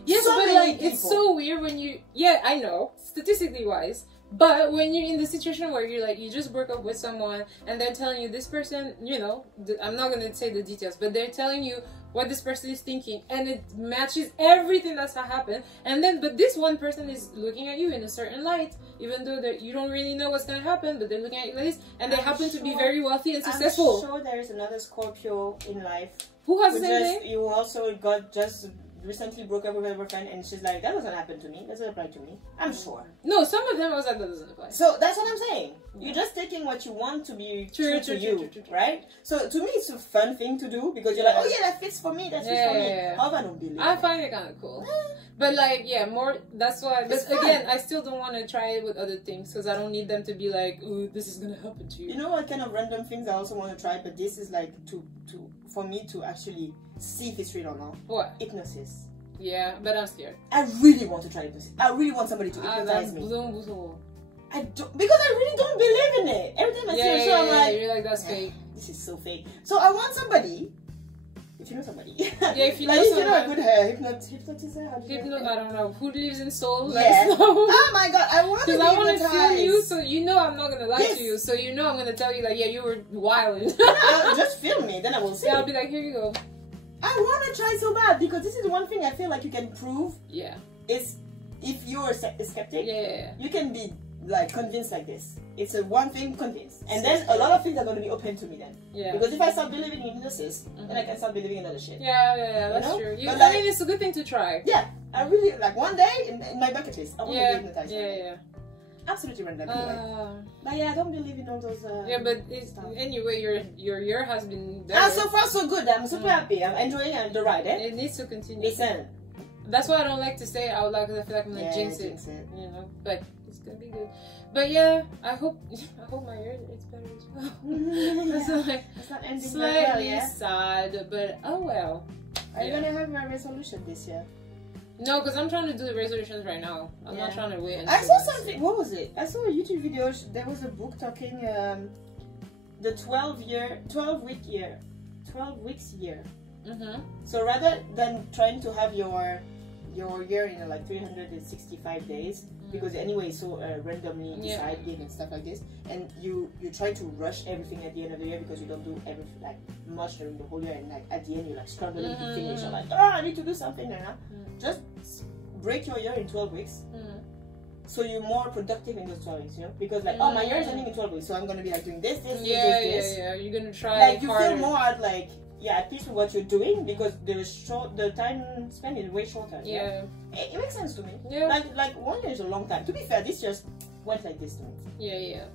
Yes, so but like people. It's so weird when you. Yeah, I know, statistically wise. But when you're in the situation where you're like, you just broke up with someone and they're telling you this person, you know, I'm not going to say the details, but they're telling you what this person is thinking and it matches everything that's happened. And then, but this one person is looking at you in a certain light, even though you don't really know what's going to happen, but they're looking at you like this and they happen to be very wealthy and successful. I'm sure there's another Scorpio in life. Who has the same thing? You also got just... recently broke up with her boyfriend and she's like, that doesn't happen to me, doesn't apply to me. I'm sure. No, some of them I was like, that doesn't apply. So that's what I'm saying. Yeah. You're just taking what you want to be true to you, right? So to me it's a fun thing to do because you're like, oh yeah, that fits for me, that fits for me. However, I don't believe I find it kind of cool. But like, yeah, more, that's why, but again, I still don't want to try it with other things because I don't need them to be like, oh, this is going to happen to you. You know what kind of random things I also want to try, but this is like for me to actually see if it's real or not. What? Hypnosis. Yeah, but I'm scared. I really want to try hypnosis. I really want somebody to hypnotize me. I don't, because I really don't believe in it. Every time I see a show, I'm like, you're like, that's fake. This is so fake. So I want somebody. If you know somebody. Yeah, if you know like, someone. If you know a good hypnotizer. I don't know. Who lives in Seoul? Yeah. Oh my god, I want to be I want to hypnotized. feel you, so you know I'm not going to lie to you. So you know I'm going to tell you, like, yeah, you were wilding. Just film me, then I will see. Yeah, I'll be like, here you go. I want to try so bad because this is one thing I feel like you can prove. Yeah. Is if you're a skeptic, you can be like convinced like this. It's a one thing convinced, and then a lot of things are going to be open to me then. Yeah. Because if I start believing in hypnosis, then I can start believing in other shit. Yeah, that's true. But I mean, it's a good thing to try. Yeah, I really like one day in my bucket list. I want to be hypnotized. Yeah. Absolutely random. But yeah, I don't believe in all those. Yeah, but anyway, your year has been. So far so good. I'm super happy. I'm enjoying the ride. It needs to continue. Listen. That's why I don't like to say it out loud because I feel like I'm gonna jinx it. You know, but it's gonna be good. But yeah, I hope my year is better as well. It's not ending slightly sad, but oh well. Are you gonna have a resolution this year? No, because I'm trying to do the resolutions right now. I'm not trying to wait. I saw something. What was it? I saw a YouTube video. There was a book talking the 12 weeks year. So rather than trying to have your year in like 365 days, because anyway, so randomly decided and stuff like this, and you try to rush everything at the end of the year because you don't do everything like much during the whole year, and like at the end you're like struggling to finish. You're like, I need to do something right now. Just break your year in 12 weeks so you're more productive in those 12 weeks, you know? Because like, oh, my year is ending in 12 weeks, so I'm gonna be like doing this. Yeah. You're gonna try. Like you harder. feel more at like at peace with what you're doing because the time spent is way shorter. Yeah. It makes sense to me. Yeah. Like 1 year is a long time. To be fair, this just went like this to me. Yeah.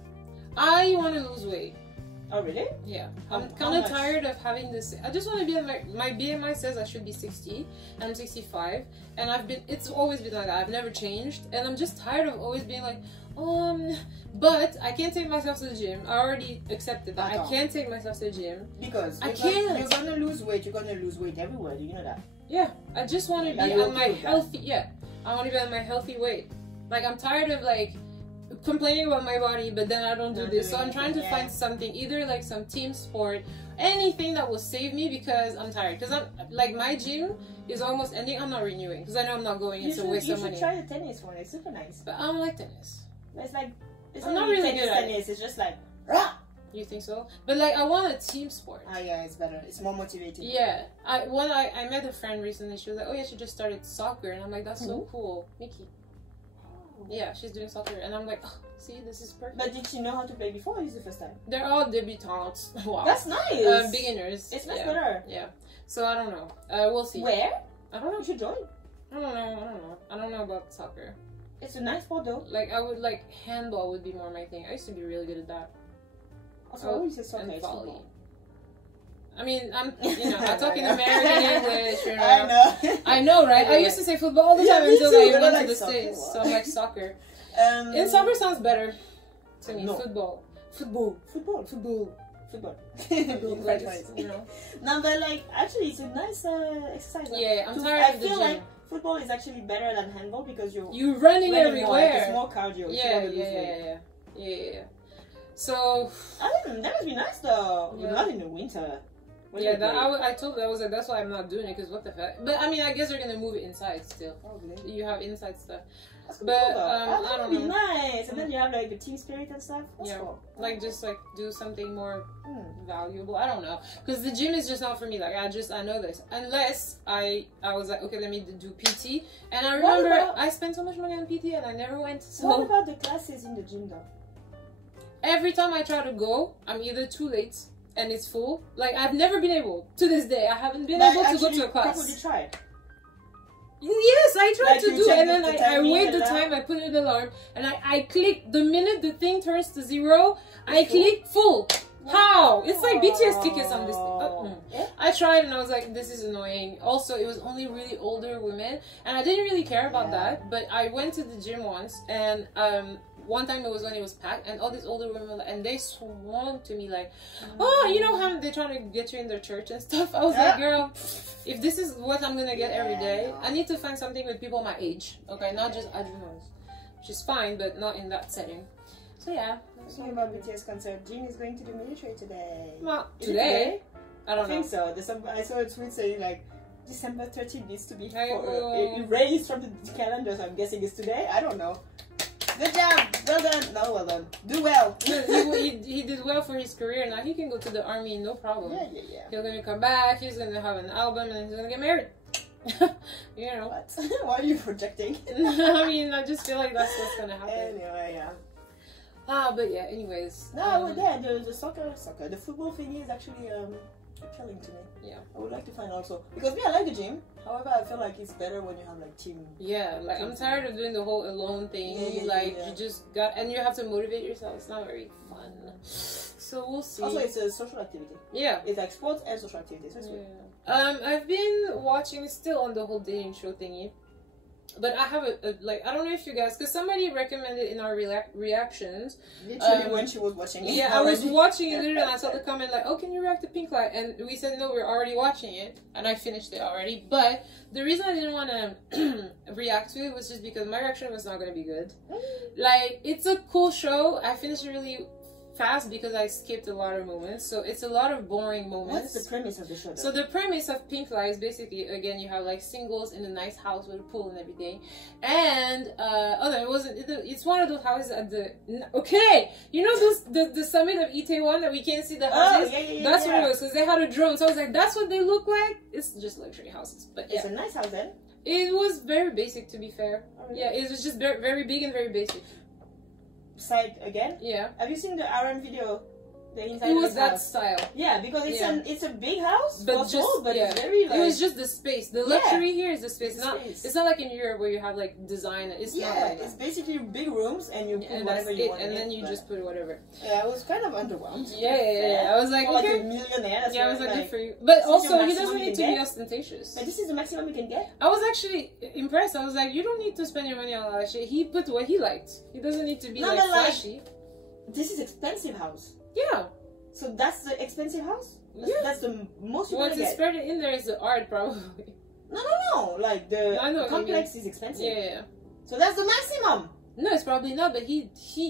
I want to lose weight. Oh really? Yeah. I'm kind of tired of having this. I just want to be in my BMI says I should be 60 and I'm 65 and it's always been like that. I've never changed and I'm just tired of always being like, but I can't take myself to the gym. I already accepted that. I can't take myself to the gym because I can't. You're gonna lose weight. You're gonna lose weight everywhere. Do you know that? Yeah. I just want to be on my healthy. Yeah. I want to be on my healthy weight. Like I'm tired of like complaining about my body, but then I don't do this. So I'm trying to find something, either like some team sport, anything that will save me because I'm tired. Because I'm like my gym is almost ending. I'm not renewing because I know I'm not going. It's a waste of money. You should try the tennis one. It's super nice. But I don't like tennis. It's like I'm not really good at tennis. It's just like. You think so? But like I want a team sport. Yeah, it's better. It's more motivating. Yeah. I met a friend recently. She was like, "Oh yeah, she just started soccer," and I'm like, "That's so cool, Mickey." Yeah, she's doing soccer, and I'm like, oh, see, this is perfect. But did she know how to play before, or is it the first time? They're all debutantes. Wow. That's nice. Beginners. It's much better. Yeah. So I don't know. We'll see. Where? I don't know. You should join. I don't know. I don't know about soccer. It's a nice sport though. Like I would like handball would be more my thing. I used to be really good at that. Also, I always say soccer. And volley. I mean, I'm talking American English. You know. I know. I know, right? I used to say football all the time until I went to the States. So I'm like soccer. And soccer sounds better to me. No. Football. Like, you know. No, but like actually, it's a nice exercise. Yeah, I'm tired of the gym. I feel like football is actually better than handball because you're running everywhere. More, like, it's more cardio. Yeah. So that must be nice though. Yeah. Not in the winter. I told her, I was like, that's why I'm not doing it, because what the fuck. But I mean, I guess they're gonna move it inside still. Probably. You have inside stuff. That's cool, but I don't know. Nice. And then you have like the team spirit and stuff. That's cool. Like just like do something more valuable. I don't know, because the gym is just not for me. Like I know this. Unless I was like, okay, let me do PT. And I remember I spent so much money on PT and I never went. So what about the classes in the gym though? Every time I try to go, I'm either too late and it's full. Like I've never been able to this day. I haven't been able to go to a class. Probably tried. Yes, I tried to do it, and then I wait the time, I put an alarm, and I click. The minute the thing turns to 0, I click full. How? It's like BTS tickets on this thing. I tried and I was like, this is annoying. Also, it was only really older women, and I didn't really care about that, but I went to the gym once, and one time it was when it was packed, and all these older women, and they swung to me like, oh, you know how they're trying to get you in their church and stuff. I was like, girl, if this is what I'm gonna get every day, I need to find something with people my age. Okay, not just adrenals, which is fine, but not in that setting. So yeah. Talking about BTS concert, Jin is going to the military today. Well, today? I don't know. I think so. I saw a tweet saying like December 13th needs to be erased from the calendar, so I'm guessing it's today. I don't know. Good job! Well done! No, well done. Do well! he did well for his career. Now he can go to the army, no problem. Yeah. He's gonna come back, he's gonna have an album, and he's gonna get married. You know. What? Why are you projecting? I mean, I just feel like that's what's gonna happen. Anyway, yeah. But yeah, anyways. No, the soccer, the football thing is actually appealing to me. Yeah. I would like to find also, because I like the gym. However, I feel like it's better when you have like team. Yeah, like I'm tired of doing the whole alone thing. You just got, and you have to motivate yourself. It's not very fun. So we'll see. Also, it's a social activity. Yeah. It's like sports and social activity. So it's good. I've been watching still on the whole dating show thingy. But I have I don't know if you guys, because somebody recommended in our reactions. Literally when she was watching it. Yeah, I was watching it literally and I saw the comment like, oh, can you react to Pink Light? And we said, no, we're already watching it. And I finished it already. But the reason I didn't want to react to it was just because my reaction was not going to be good. Like, it's a cool show. I finished it really fast because I skipped a lot of moments, so it's a lot of boring moments. What's the premise of the show though? So the premise of Pink Fly is basically, again, you have like singles in a nice house with a pool and everything, and it's one of those houses at the you know those the summit of Itaewon that we can't see the houses. That's what it was, because they had a drone, so I was like, that's what they look like. It's just luxury houses, but it's a nice house then. It was very basic, to be fair. Oh, really? Yeah, it was just very, very big and very basic. Side again? Yeah. Have you seen the Aaron video? The inside It of was his that house? style. Yeah, because it's a big house, But for just sure, but yeah. it's very like. It was just the space. The luxury here is the space. The space. It's not like in Europe where you have like design. It's not like that. It's basically big rooms and you put And whatever that's you it, want. and in then it, you but- just put whatever. Yeah, I was kind of underwhelmed. Yeah. I was like, For okay. like a millionaire. That's Yeah, I why was like, I'm good for you. But this is also, your he maximum doesn't you need to can be get? ostentatious. But this is the maximum you can get. I was actually impressed. I was like, you don't need to spend your money on all that shit. He put what he liked. He doesn't need to be No, like but, like, flashy. This is expensive house. Yeah. So that's the expensive house? Yeah. That's the most you What's can get. spread in there is the art, probably. No. Like the I know what you complex is expensive. Yeah. So that's the maximum. No, it's probably not. But he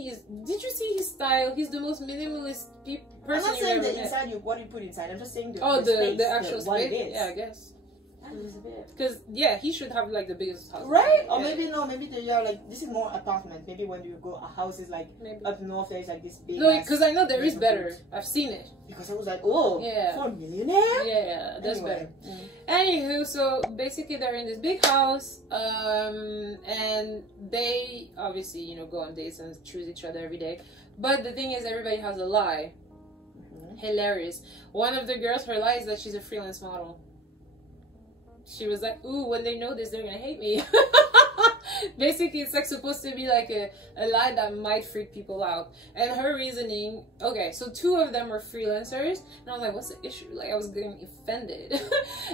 is. Did you see his style? He's the most minimalist I'm person not you saying ever the met. inside, what you put inside. I'm just saying the Oh, space, the actual what space. it is. Yeah, I guess. That is a bit. Because he should have like the biggest house. Right? Or Yeah. maybe they are like, this is more apartment. Maybe when you go, a house is like Maybe. up north, there's like this big. No, ass because I know there is neighborhood. better. I've seen it. Because I was like, oh, Yeah. for a millionaire? Yeah, that's Anyway. better. Anywho, so basically they're in this big house, and they obviously, go on dates and choose each other every day. But the thing is, everybody has a lie. Hilarious. One of the girls, her lie is that she's a freelance model. She was like, ooh, when they know this, they're gonna hate me. Basically, it's like supposed to be like a lie that might freak people out. And her reasoning, okay, so 2 of them were freelancers, and I was like, what's the issue? Like, I was getting offended.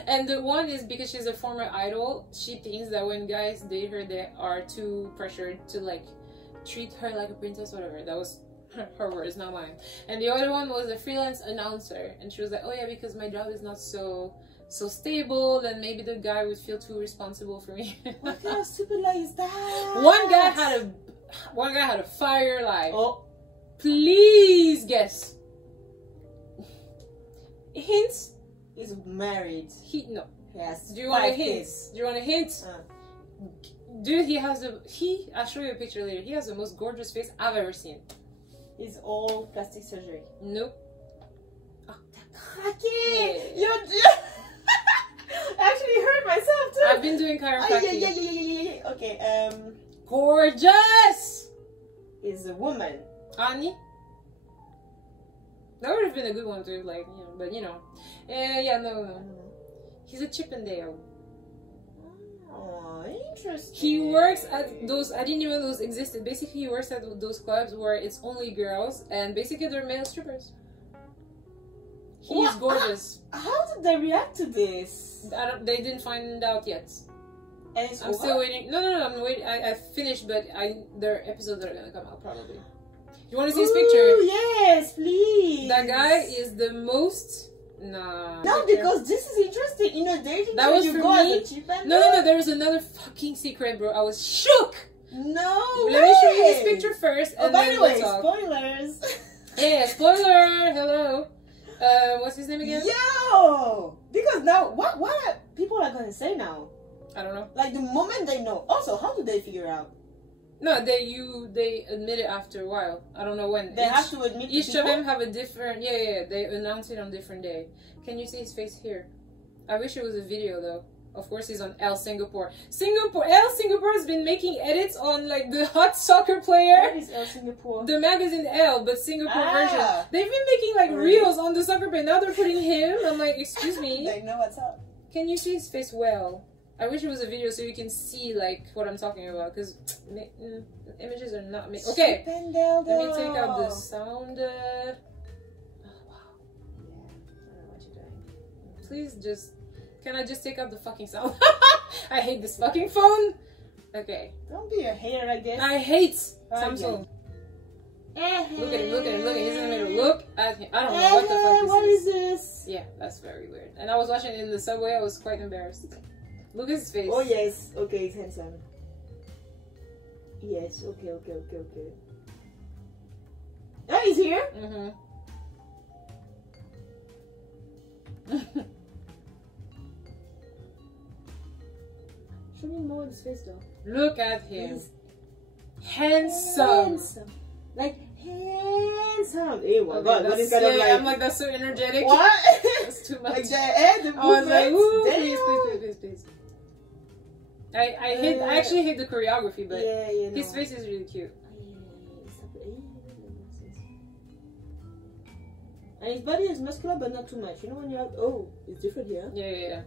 And the one is because she's a former idol, she thinks that when guys date her, they are too pressured to like treat her like a princess, whatever. That was her words, not mine. And the other one was a freelance announcer, and she was like, oh yeah, because my job is not so stable, then maybe the guy would feel too responsible for me. What kind of stupid lie is that? One guy had a fire lie. Oh. Please guess. Hints? He's married. No. Yes. Do you want a 5 hint? kids. Do you want a hint? Dude, I'll show you a picture later. He has the most gorgeous face I've ever seen. It's all plastic surgery. Nope. Cracking! You I actually hurt myself too. I've been doing chiropractic. Yeah. Okay, Gorgeous! is a woman. Annie? That would have been a good one too, like, but no. He's a Chippendale. Oh, interesting. He works at those, I didn't even know those existed. Basically, he works at those clubs where it's only girls, and basically they're male strippers. He's gorgeous. How did they react to this? They didn't find out yet. And it's I'm still waiting. No, I'm waiting. I finished, but there are episodes that are gonna come out probably. You want to see his picture? Yes, please. That guy is the most. Nah. No, because this is interesting. Dating that was you for go me. as a cheap man. No. There was another fucking secret, bro. I was shook. No. Let me show you this picture first, and by then the way, we'll talk. spoilers. Yeah, spoiler. Hello. What's his name again? Yo! Because now, what are people are gonna say now? I don't know. Like the moment they know. Also, how do they figure out? No, they admit it after a while. I don't know when. They have to admit. Each of them have a different. Yeah. They announce it on different day. Can you see his face here? I wish it was a video though. Of course, he's on L Singapore. L Singapore has been making edits on like the hot soccer player. What is L Singapore? The magazine L, but Singapore version. They've been making like Really? reels on the soccer player. Now they're putting him. I'm like, excuse me. They know what's up. Can you see his face well? I wish it was a video so you can see like what I'm talking about, because images are not made. Okay, let me take out the sound. Oh, wow. Yeah, I don't know what you're doing. Please can I just take out the fucking sound? I hate this fucking phone. Okay. Don't be a hater, I guess. I hate Okay. Samsung. Look at him. He's in the middle. Look at him. I don't know what the fuck this What is. is this? Yeah, that's very weird. And I was watching it in the subway. I was quite embarrassed. Look at his face. Oh yes, okay, he's handsome. Yes, okay. Oh, he's here? Mm-hmm. Show me more of his face though. Look at him. He's Handsome. Like handsome. Hey, my Okay, God, what is kind of like... I'm like, that's so energetic. What? That's too much. Like the I was like, movements. ooh, Damn. please. I actually hate the choreography, but yeah, his face is really cute. And his body is muscular, but not too much. You know when you have it's different here. Yeah.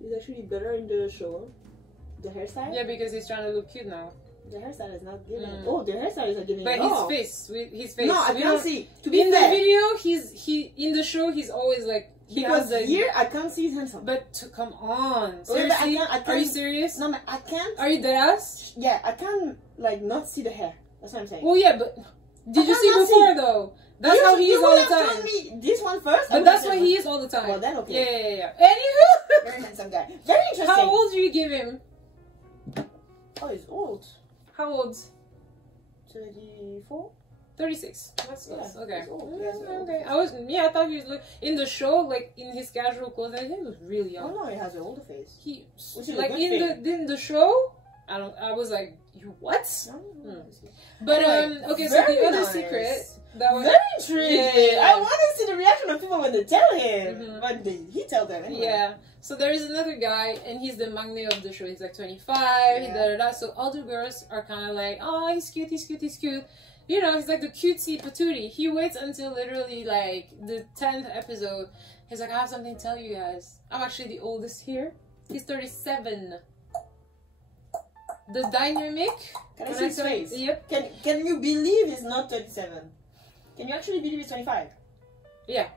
He's actually better in the show. The hairstyle. Yeah, because he's trying to look cute now. The hairstyle is not giving. Oh, the hairstyle is not giving. But his face. No, I can't see. To be in fair, the video, in the show, he's always like. Because here I can't see his handsome. But come on, seriously, I can't, are you serious? No, I can't. Are you dead ass? Yeah, I can't like not see the hair. That's what I'm saying. Well, yeah, but did you see before though? That's how he is all the time. Told me this one first. But that's why he is all the time. Well, then okay. Yeah. Anywho, very handsome guy. Very interesting. How old do you give him? Oh, he's old. How old? 34. 36. That's close. Yeah, Okay. Okay. I thought he was like in the show, like in his casual clothes. I think he was really young. Oh no, he has an older face. He which is like in the show. I was like, you what? No. But okay. So the other secret that was very intriguing. Yeah. I want to see the reaction of people when they tell him. But he tells them anyway. Yeah. So there is another guy, and he's the magnate of the show. He's like 25. Yeah. So all the girls are kind of like, oh, he's cute. You know, he's like the cutesy patootie. He waits until literally like the 10th episode. He's like, I have something to tell you guys. I'm actually the oldest here. He's 37. The dynamic. Can I see his face? Yep. Can you believe he's not 37? Can you actually believe he's 25? Yeah.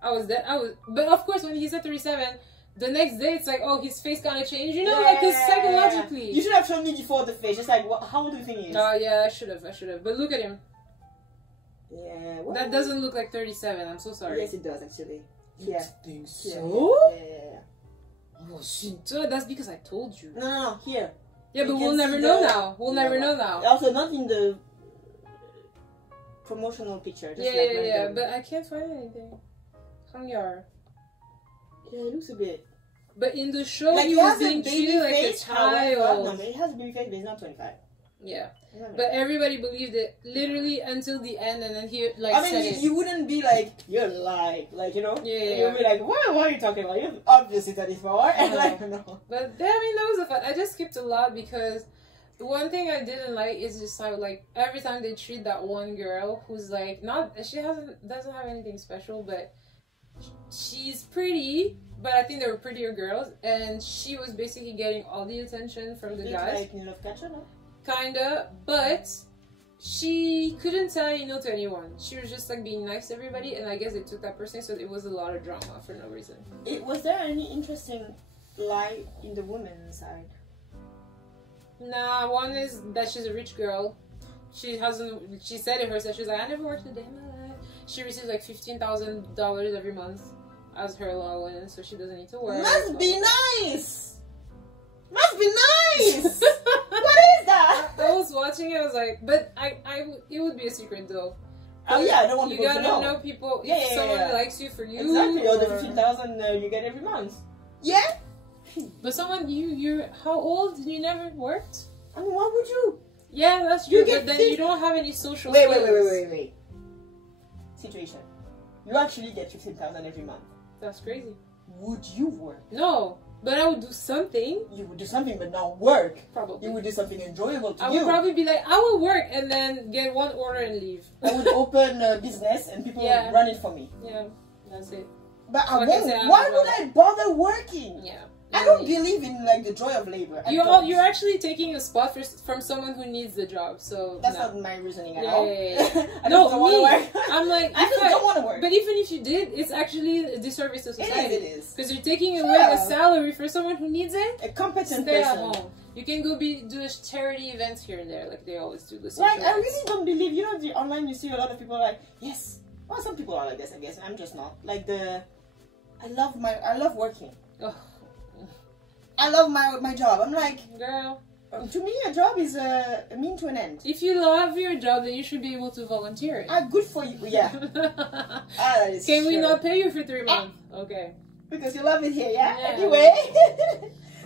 But of course, when he said 37, the next day it's like, oh, his face kind of changed. You know, like it's psychologically. You should have shown me before the face. Just like, how old do you think he is? Oh, yeah, I should have. But look at him. Yeah. That doesn't look like 37. I'm so sorry. Yes, it does, actually. You think so? Yeah. Oh, shit. So that's because I told you. No. Here. Yeah, but we'll never know now. We'll never know now. Also, not in the promotional picture. Just yeah. But I can't find anything. Hangyar. Yeah, it looks a bit. But in the show, like he was being treated like a child. No, but he has a baby face, but he's not 25. Yeah. But everybody believed it literally until the end, and then he like said it. You wouldn't be like, you're lying, like, you know? Yeah. You'd be like, what are you talking about? You're obviously 34. And like, no. But that was a fun. I just skipped a lot because the one thing I didn't like is just how like every time they treat that one girl who's like doesn't have anything special, but she's pretty. But I think there were prettier girls, and she was basically getting all the attention from the guys. Like in Love Catcher, no? Kinda, but she couldn't say no to anyone. She was just like being nice to everybody, and I guess they took that person, so it was a lot of drama for no reason. Was there any interesting lie in the women's side? Nah, one is that she's a rich girl. She said it herself. She's like, I never worked a day in my life. She receives like $15,000 every month as her allowance, so she doesn't need to work. Must be nice! Must be nice! What is that? I was watching it, I was like, but it would be a secret though. Oh yeah, I don't want people to know. You gotta know people, if someone likes you for you. Exactly, or the 15,000 you get every month. Yeah? But someone, you're how old? You never worked? I mean, why would you? Yeah, that's true, but then you don't have any social skills. Wait. Situation. You actually get 15,000 every month. That's crazy. Would you work? No, but I would do something. You would do something, but not work. Probably. You would do something enjoyable to you. I would probably be like, I will work and then get one order and leave. I would open a business and people would run it for me. Yeah, that's it. But why would I bother working? Yeah. I don't believe in like the joy of labor. You're actually taking a spot from someone who needs the job, so that's not my reasoning at all. Yeah. I don't want to work. I'm like, I just don't want to work. But even if you did, it's actually a disservice to society. It is. Because you're taking away a salary for someone who needs it. A competent Stay person. at home. You can go do charity events here and there, like they always do. Like I really don't believe. You know, online you see a lot of people like, yes. Well, some people are like this. I guess I'm just not. Like I love working. Oh. I love my job. I'm like, girl. To me, a job is a mean to an end. If you love your job, then you should be able to volunteer it. Good for you. Yeah. That is Can true. we not pay you for 3 months? Okay. Because you love it here, yeah? Anyway.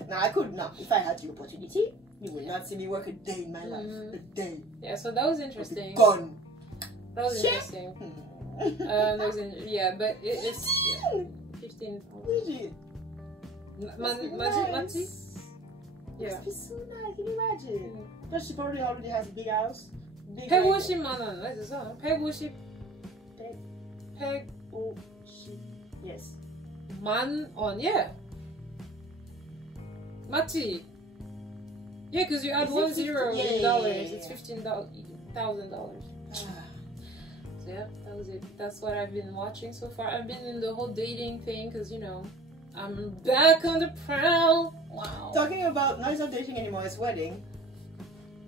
No, I could not. If I had the opportunity, you would not see me work a day in my life. A day. Yeah, so that was interesting. Gone. That was interesting. But it's 15. Mati? Yeah. Must be so nice, can you imagine? But she probably already has a big house. Big 150만 원. What is that? 150. Yes. 만 원. Yeah. Mati. Yeah, because you add 1 0 in dollars. It's $15,000. So yeah, that was it. That's what I've been watching so far. I've been in the whole dating thing because, you know, I'm back on the prowl. Wow. Talking about, now it's not dating anymore, it's wedding.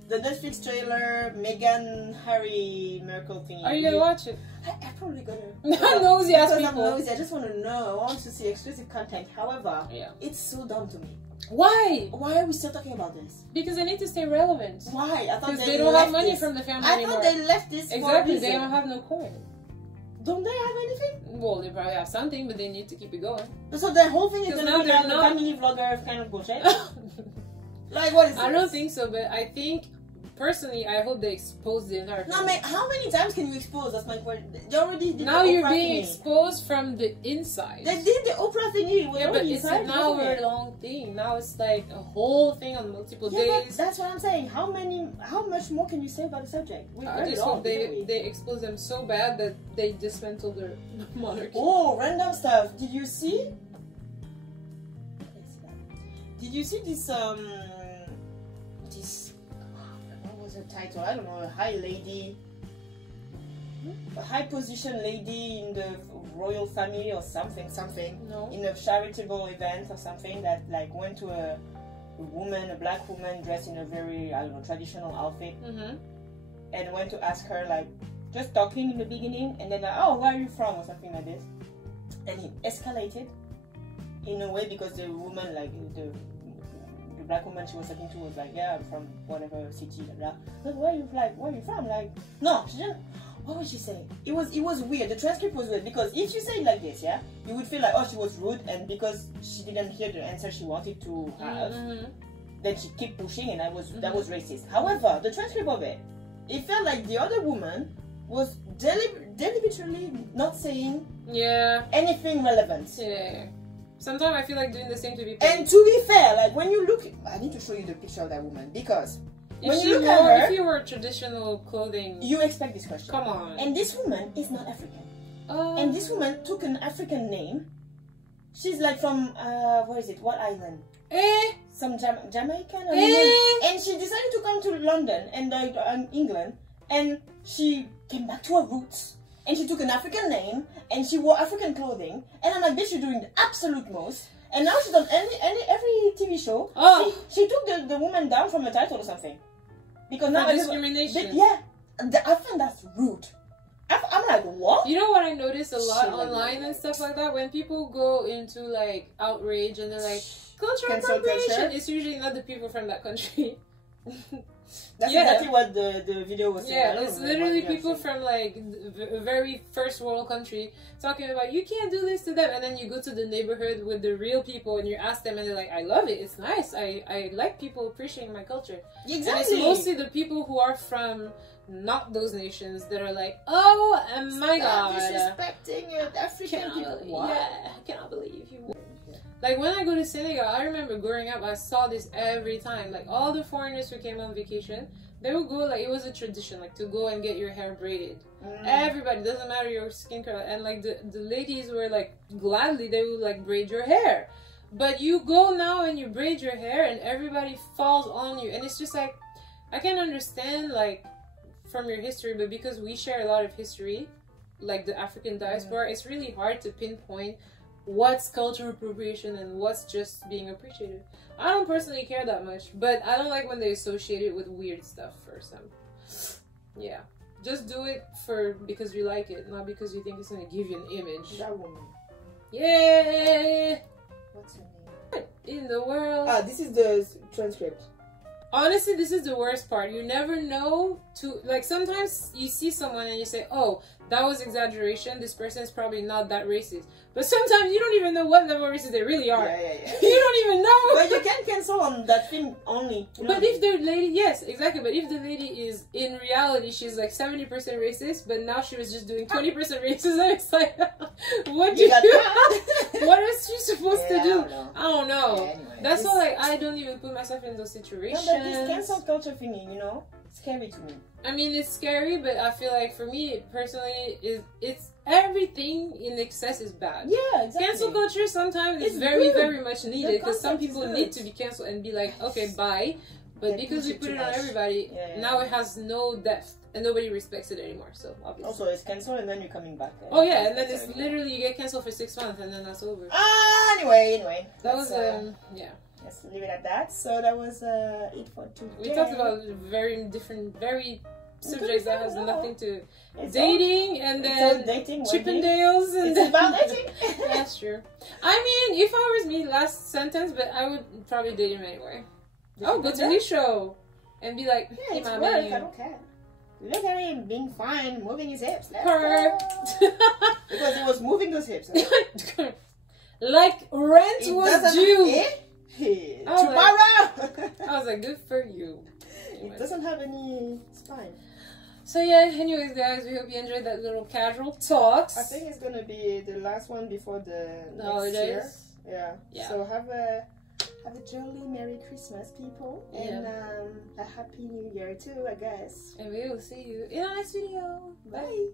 The Netflix trailer, Meghan, Harry, Merkel thingy. Are you gonna watch it? I'm probably gonna. I'm nosy as because people. I'm nosy, I just want to know. I want to see exclusive content. However, it's so dumb to me. Why? Why are we still talking about this? Because they need to stay relevant. Why? I thought they don't have money from the family anymore. I thought they left this exactly. They don't have no coin. Don't they have anything? Well, they probably have something, but they need to keep it going. So the whole thing is gonna be like a family vlogger kind of bullshit. Like what is this? I don't think so, but I think personally, I hope they expose the entire thing. No, man, how many times can you expose? That's my question. They already did now the you're Oprah being thingy. Exposed from the inside. They did the Oprah thingy. Yeah, but it's now a long thing. Now it's like a whole thing on multiple days. But that's what I'm saying. How much more can you say about the subject? I just hope they expose them so bad that they dismantle their monarchy. Oh, random stuff. Did you see? Did you see this the title, I don't know, a high position lady in the royal family or something, no. In a charitable event or something that like went to a black woman dressed in a very, I don't know, traditional outfit, and went to ask her, like, just talking in the beginning, and then like, oh, where are you from, or something like this, and it escalated in a way because the woman, like the black woman she was talking to was like, yeah, I'm from whatever city, blah, blah. But where are you from? Like, no, she didn't. What was she saying? It was weird. The transcript was weird because if you say it like this, yeah, you would feel like, oh, she was rude, and because she didn't hear the answer she wanted to have, then she kept pushing, and that was racist. However, the transcript of it felt like the other woman was deliberately not saying anything relevant. Yeah. Sometimes I feel like doing the same to people. And to be fair, like when you look, I need to show you the picture of that woman because when you look at her, if you wear traditional clothing, you expect this question. Come on. And this woman is not African. And this woman took an African name. She's like from where is it? What island? Some Jamaican. And she decided to come to London and England, and she came back to her roots. And she took an African name, and she wore African clothing, and I'm like, bitch, you're doing the absolute most. And now she's on every TV show. She took the woman down from a title or something. Because now discrimination. I find that's rude. I'm like, what? You know what I noticed a lot online and stuff like that? When people go into like outrage and they're like, cultural appropriation, it's usually not the people from that country. That's exactly what the video was saying. Yeah, it's literally people from like a very first world country talking about you can't do this to them, and then you go to the neighborhood with the real people and you ask them and they're like, I love it, it's nice, I like people appreciating my culture. Exactly. And it's mostly the people who are from not those nations that are like, oh my god, disrespecting African people. What? Yeah, I cannot believe you. Like, when I go to Senegal, I remember growing up, I saw this every time. Like, all the foreigners who came on vacation, they would go, like, it was a tradition, like, to go and get your hair braided. Everybody, doesn't matter your skin color. And, like, the ladies were, like, gladly, they would, like, braid your hair. But you go now and you braid your hair and everybody falls on you. And it's just, like, I can understand, like, from your history, but because we share a lot of history, like the African diaspora, it's really hard to pinpoint what's cultural appropriation and what's just being appreciated. I don't personally care that much, but I don't like when they associate it with weird stuff for some. Yeah, just do it because you like it, not because you think it's gonna give you an image. That woman. Yeah. What's her name? What in the world? This is the transcript. Honestly, this is the worst part. You never know like, sometimes you see someone and you say, oh, that was exaggeration, this person is probably not that racist. But sometimes you don't even know what level of racist they really are. Yeah. You don't even know. But you can cancel on that thing only. But if the lady, yes, exactly. But if the lady is, in reality, she's like 70% racist, but now she was just doing 20% racism, it's like, what do you do? What else you supposed to do? I don't know. Yeah, anyway, that's why like I don't even put myself in those situations. No, but this cancel culture thingy, you know, scary to me. I mean, it's scary, but I feel like for me personally, it's everything in excess is bad. Yeah, exactly. Cancel culture sometimes is very much needed because some people need to be canceled and be like, okay, bye. But because we put it on everybody, now it has no depth and nobody respects it anymore. So obviously. Also, it's cancelled and then you're coming back. Oh yeah, and then it's literally you get cancelled for 6 months and then that's over. Anyway. That was yeah. Let's leave it at that. So that was it for today. We talked about very subjects that has nothing to dating and then Chippendales and it's about dating. That's true. I mean, if I was me, last sentence, but I would probably date him anyway. Go to his show and be like, hey, it's work, I don't care. Look at him being fine, moving his hips. Because he was moving those hips. Right? Like rent was due. Tomorrow! I was like, good for you. It doesn't have any spine. So yeah, anyways guys, we hope you enjoyed that little casual talks. I think it's gonna be the last one before the holidays. Next year. Yeah. So have a jolly Merry Christmas, people. And a Happy New Year too, I guess. And we will see you in our next video. Bye.